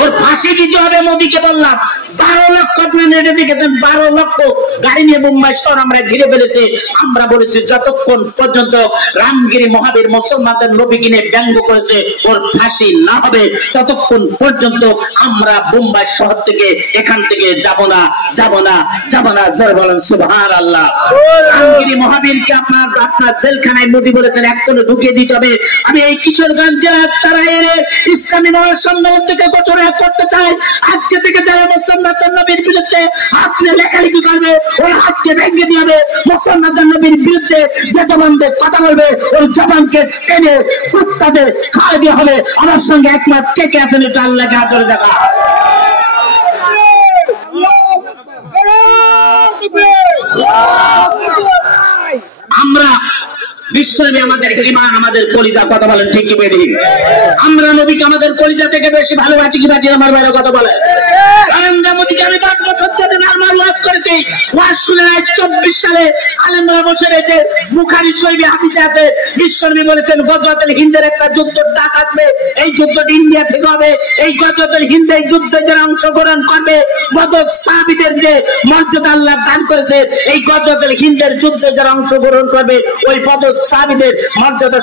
ওর ফাঁসি দিতে হবে মোদীকে বললাম। 12 লক্ষ আপনি নেটে দেখেছেন, 12 লক্ষ গাড়ি নিয়ে মুম্বাই শহর আমরা ঘিরে ফেলেছি। আমরা বলেছি যতক্ষণ পর্যন্ত রামগিরি মহাবীর মুসলমানদের নবীকে নিয়ে ব্যঙ্গ করেছে ওর ফাঁসি না হবে ততক্ষণ পর্যন্ত আমরা মুম্বাই শহর থেকে এখান থেকে যাব না। জোরে বলেন সুবহানাল্লাহ। রামগিরি মহাবীরকে আপনার জেলখানায় মোদী বলেছেন এখনো ঢুকিয়ে দিতে হবে। আমি এই কিশোরগঞ্জ জেলার তারাইয়ের ইসলামী মহাসম্মেলন থেকে ঘোষণা করতে চাই, আজকে থেকে যারা মুসলমানদের নবীর বিরুদ্ধে হাতে লেখালেখি করবে ওর হাতকে ভেঙে দিয়ে হবে। মুসলমানদের নবীর বিরুদ্ধে যে জবানদের কথা বলবে ওই জবানকে টেনে কুত্তাদের খাওয়া দিয়ে হবে। আমার সঙ্গে একমত কে কে আছেন এটা আল্লাহকে হাত ধরে দেখা। আমরা বিশ্বনবী আমাদের ঈমান, আমাদের কলিজা, কথা বলেন ঠিক কি বেঠিক? আমরা নবীকে আমাদের কলিজা থেকে বেশি ভালোবাসি কি বাঁচি? আমার বাইরে কথা বলে নরেন্দ্র মোদীকে আমি 5 বছর ধরে নরমাল ওয়াজ করেছি। ওয়াজ শুনে 24 সালে আলেমরা বসে রয়েছে, বুখারী শরীফে হাদিসে আছে বিশ্বনবী বলেছেন গজওয়াতুল হিন্দের একটা যুদ্ধ ডাক আসবে, এই যুদ্ধটি ইন্ডিয়া থেকে হবে। এই গজওয়াতুল হিন্দ এই যুদ্ধে যারা অংশগ্রহণ করবে, বদর সাহাবীদের যে মর্যাদা আল্লাহ দান করেছে, এই গজওয়াতুল হিন্দের যুদ্ধে যারা অংশগ্রহণ করবে ওই বদর সাহাবীদের মর্যাদা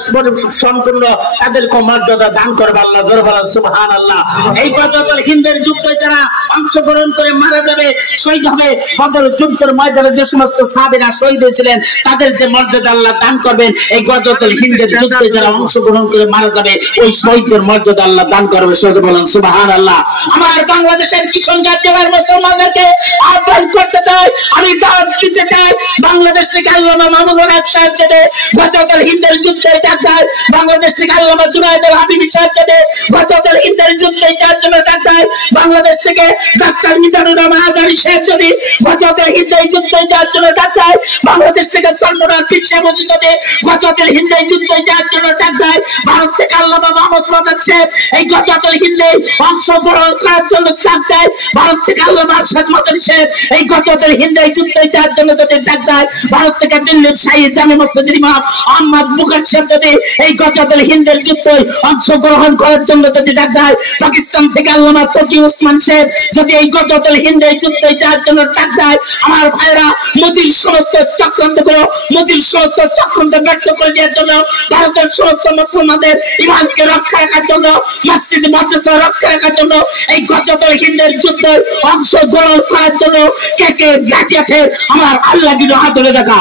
সম্পূর্ণ তাদেরকে মর্যাদা দান করবে আল্লাহ। জোরে বলেন সুবহানাল্লাহ। এই গজওয়াতুল হিন্দের যুদ্ধে যারা অংশগ্রহণ করে মারা যাবে, শহীদ হবে, বদর যুদ্ধের ময়দানে যে সমস্ত সাহাবীরা শহীদ হয়েছিলেন তাদের যে মর্যাদা আল্লাহ দান করবেন, এই গজওয়াতুল হিন্দের যুদ্ধে যারা অংশগ্রহণ করে মারা যাবে ওই শহীদদের মর্যাদা আল্লাহ দান করবে। জোরে বলেন সুবহানাল্লাহ। আমার বাংলাদেশের কিশোরগঞ্জ জেলার মুসলমানদেরকে আহ্বান করতে চাই, আমি দাওয়াত দিতে চাই, বাংলাদেশ থেকে আল্লামা মামুনুর হক সাহেব যেতে গজওয়াতুল হিন্দের যুদ্ধে ডাক দেয়, বাংলাদেশ থেকে আল্লামা জুনায়েদুল হাবিবি সাহেব যেতে গজওয়াতুল হিন্দের যুদ্ধে যাওয়ার জন্য ডাক দেয়, বাংলাদেশ থেকে ডাক্তার মিজানুর রহমান আজারি সাহেব যদি গজওয়াতুল হিন্দের যুদ্ধে যাওয়ার জন্য ডাক দেয়, বাংলাদেশ থেকে সলমনার পীর সাহেব যদি গজওয়াতুল হিন্দের যুদ্ধে যাওয়ার জন্য ডাক দেয়, ভারত থেকে আল্লামা মাহমুদ মাদার সাহেব এই গজওয়াতুল হিন্দে অংশগ্রহণ করার জন্য ডাক দেয়, ভারত থেকে আল্লামা আরশাদ মাদানী সাহেব এই গজওয়াতুল হিন্দের যুদ্ধে যাওয়ার জন্য যদি ডাক দেয়, ভারত থেকে দিল্লির শাহী জামে মসজিদের ইমাম আহমদ বুখারী সাহেব যদি এই গজওয়াতুল হিন্দের যুদ্ধে অংশগ্রহণ করার জন্য যদি ডাক দেয়, পাকিস্তান থেকে আল্লামা তকি উসমান সাহেব যদি এই গজওয়াতুল হিন্দের যুদ্ধে যাওয়ার জন্য ডাক দেয়, আমার ভাইরা মোদির সমস্ত চক্রান্ত করে, মোদির সমস্ত চক্রান্ত ব্যর্থ করে দেওয়ার জন্য, ভারতের সমস্ত মুসলমানদের ইমানকে রক্ষা রাখার জন্য, মসজিদ মাদ্রাসা রক্ষা রাখার জন্য, এই গজওয়াতুল হিন্দের যুদ্ধে অংশগ্রহণ করার জন্য কে কে রাজি আছে আমার আল্লাহ বিন হাত ধরে দেখা।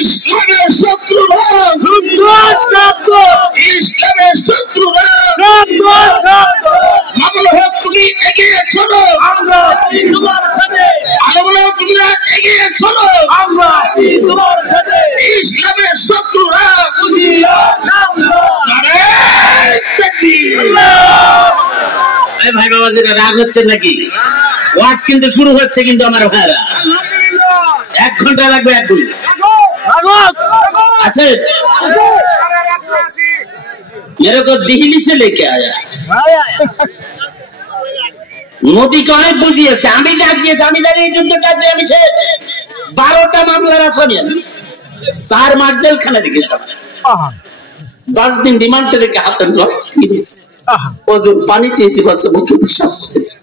ইসলামের শত্রুরা, ইসলামের শত্রুরা, মামুনুল হক তুমি এগিয়ে চলো, আমরা তোমার সাথে, আলমুল হক তুমি এগিয়ে চলো, আমরা তোমার সাথে, ইসলামের শত্রুরা ভাই বাবাজিরা রাগ হচ্ছে নাকি? ওয়াজ কিন্তু শুরু হচ্ছে কিন্তু আমার ভাইরা, 1 ঘন্টা লাগবে, 1 ঘন্টা আছে। मेरे को दिल्ली से लेके आया मोदी को অনেক বুঝিয়েছে, আমি ডাক দিয়েছি, আমি জানি এই যুদ্ধটা আমি শেষ। 12টা মামলার আসামি আমি, 4 মাস জেলখানা রেখেছি, 10 দিন রিমান্ডে রেখে হাতের লক্ষ্য দিয়েছি, ওজন পানি চেয়েছি, বলছে মুখে বিশ্বাস করেছি।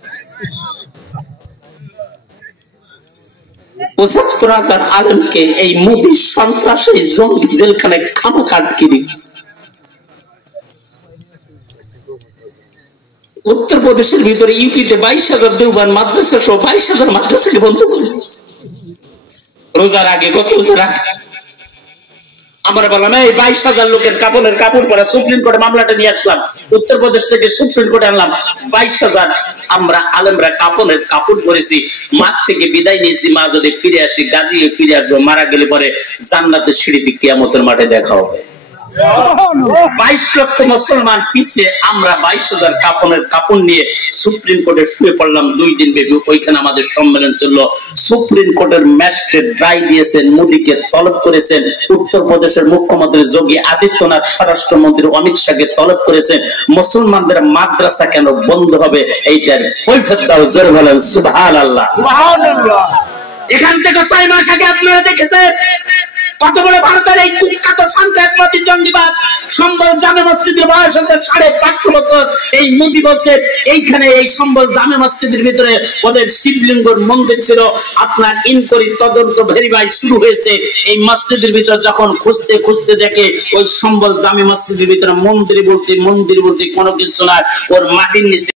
75,000 আলেমকে এই মোদির সন্ত্রাসী জঙ্গি জেলখানায় খামোখা আটকে দিয়েছে। উত্তরপ্রদেশের ভিতরে ইউপিতে 22,000 দেওবন্দ মাদ্রাসা সহ 22,000 মাদ্রাসাকে বন্ধ করে দিয়েছে রোজার আগে। কত রোজার আগে আমরা বললাম এই 22,000 লোকের কাপড়ের কাপড় পরা সুপ্রিম কোর্টে মামলাটা নিয়ে আসলাম, উত্তরপ্রদেশ থেকে সুপ্রিম কোর্টে আনলাম। 22,000 আমরা আলেমরা কাপড়ের কাপড় পরেছি, মাঠ থেকে বিদায় নিয়েছি, মা যদি ফিরে আসি গাজী ফিরে আসবো, মারা গেলে পরে জান্নাতের সিঁড়িতে কিয়ামতের মাঠে দেখা হবে। 22 লক্ষ মুসলমান পিছিয়ে আমরা 22,000 কাপড়ের কাপড় নিয়ে সুপ্রিম কোর্টে শুয়ে পড়লাম 2 দিন ব্যাপী। ওইখানে আমাদের সম্মেলন চললো। সুপ্রিম কোর্টের ম্যাজিস্ট্রেট রায় দিয়েছেন, মোদীকে তলব করেছেন, উত্তরপ্রদেশের মুখ্যমন্ত্রী যোগী আদিত্যনাথ, স্বরাষ্ট্রমন্ত্রী অমিত শাহকে তলব করেছেন, মুসলমানদের মাদ্রাসা কেন বন্ধ হবে এইটার কৈফিয়ত দাও। জোরে বলেন সুবহানাল্লাহ। সুবহানাল্লাহ। এখান থেকে 6 মাস আগে আপনারা দেখেছেন কত বড় ভারতের এই কুখ্যাত সন্ত্রাসবাদী জঙ্গিবাদ সম্বল জামে মসজিদের বয়স হচ্ছে 550 বছর। এই মোদি বলছে এইখানে এই সম্বল জামে মসজিদের ভিতরে ওদের শিবলিঙ্গর মন্দির ছিল। আপনার ইনকোয়ারি তদন্ত ভেরিফাই শুরু হয়েছে। এই মসজিদের ভিতরে যখন খুঁজতে খুঁজতে দেখে ওই সম্বল জামে মসজিদের ভিতরে মন্দির বলতে কোনো কিছু নয়, ওর মাটির নিচে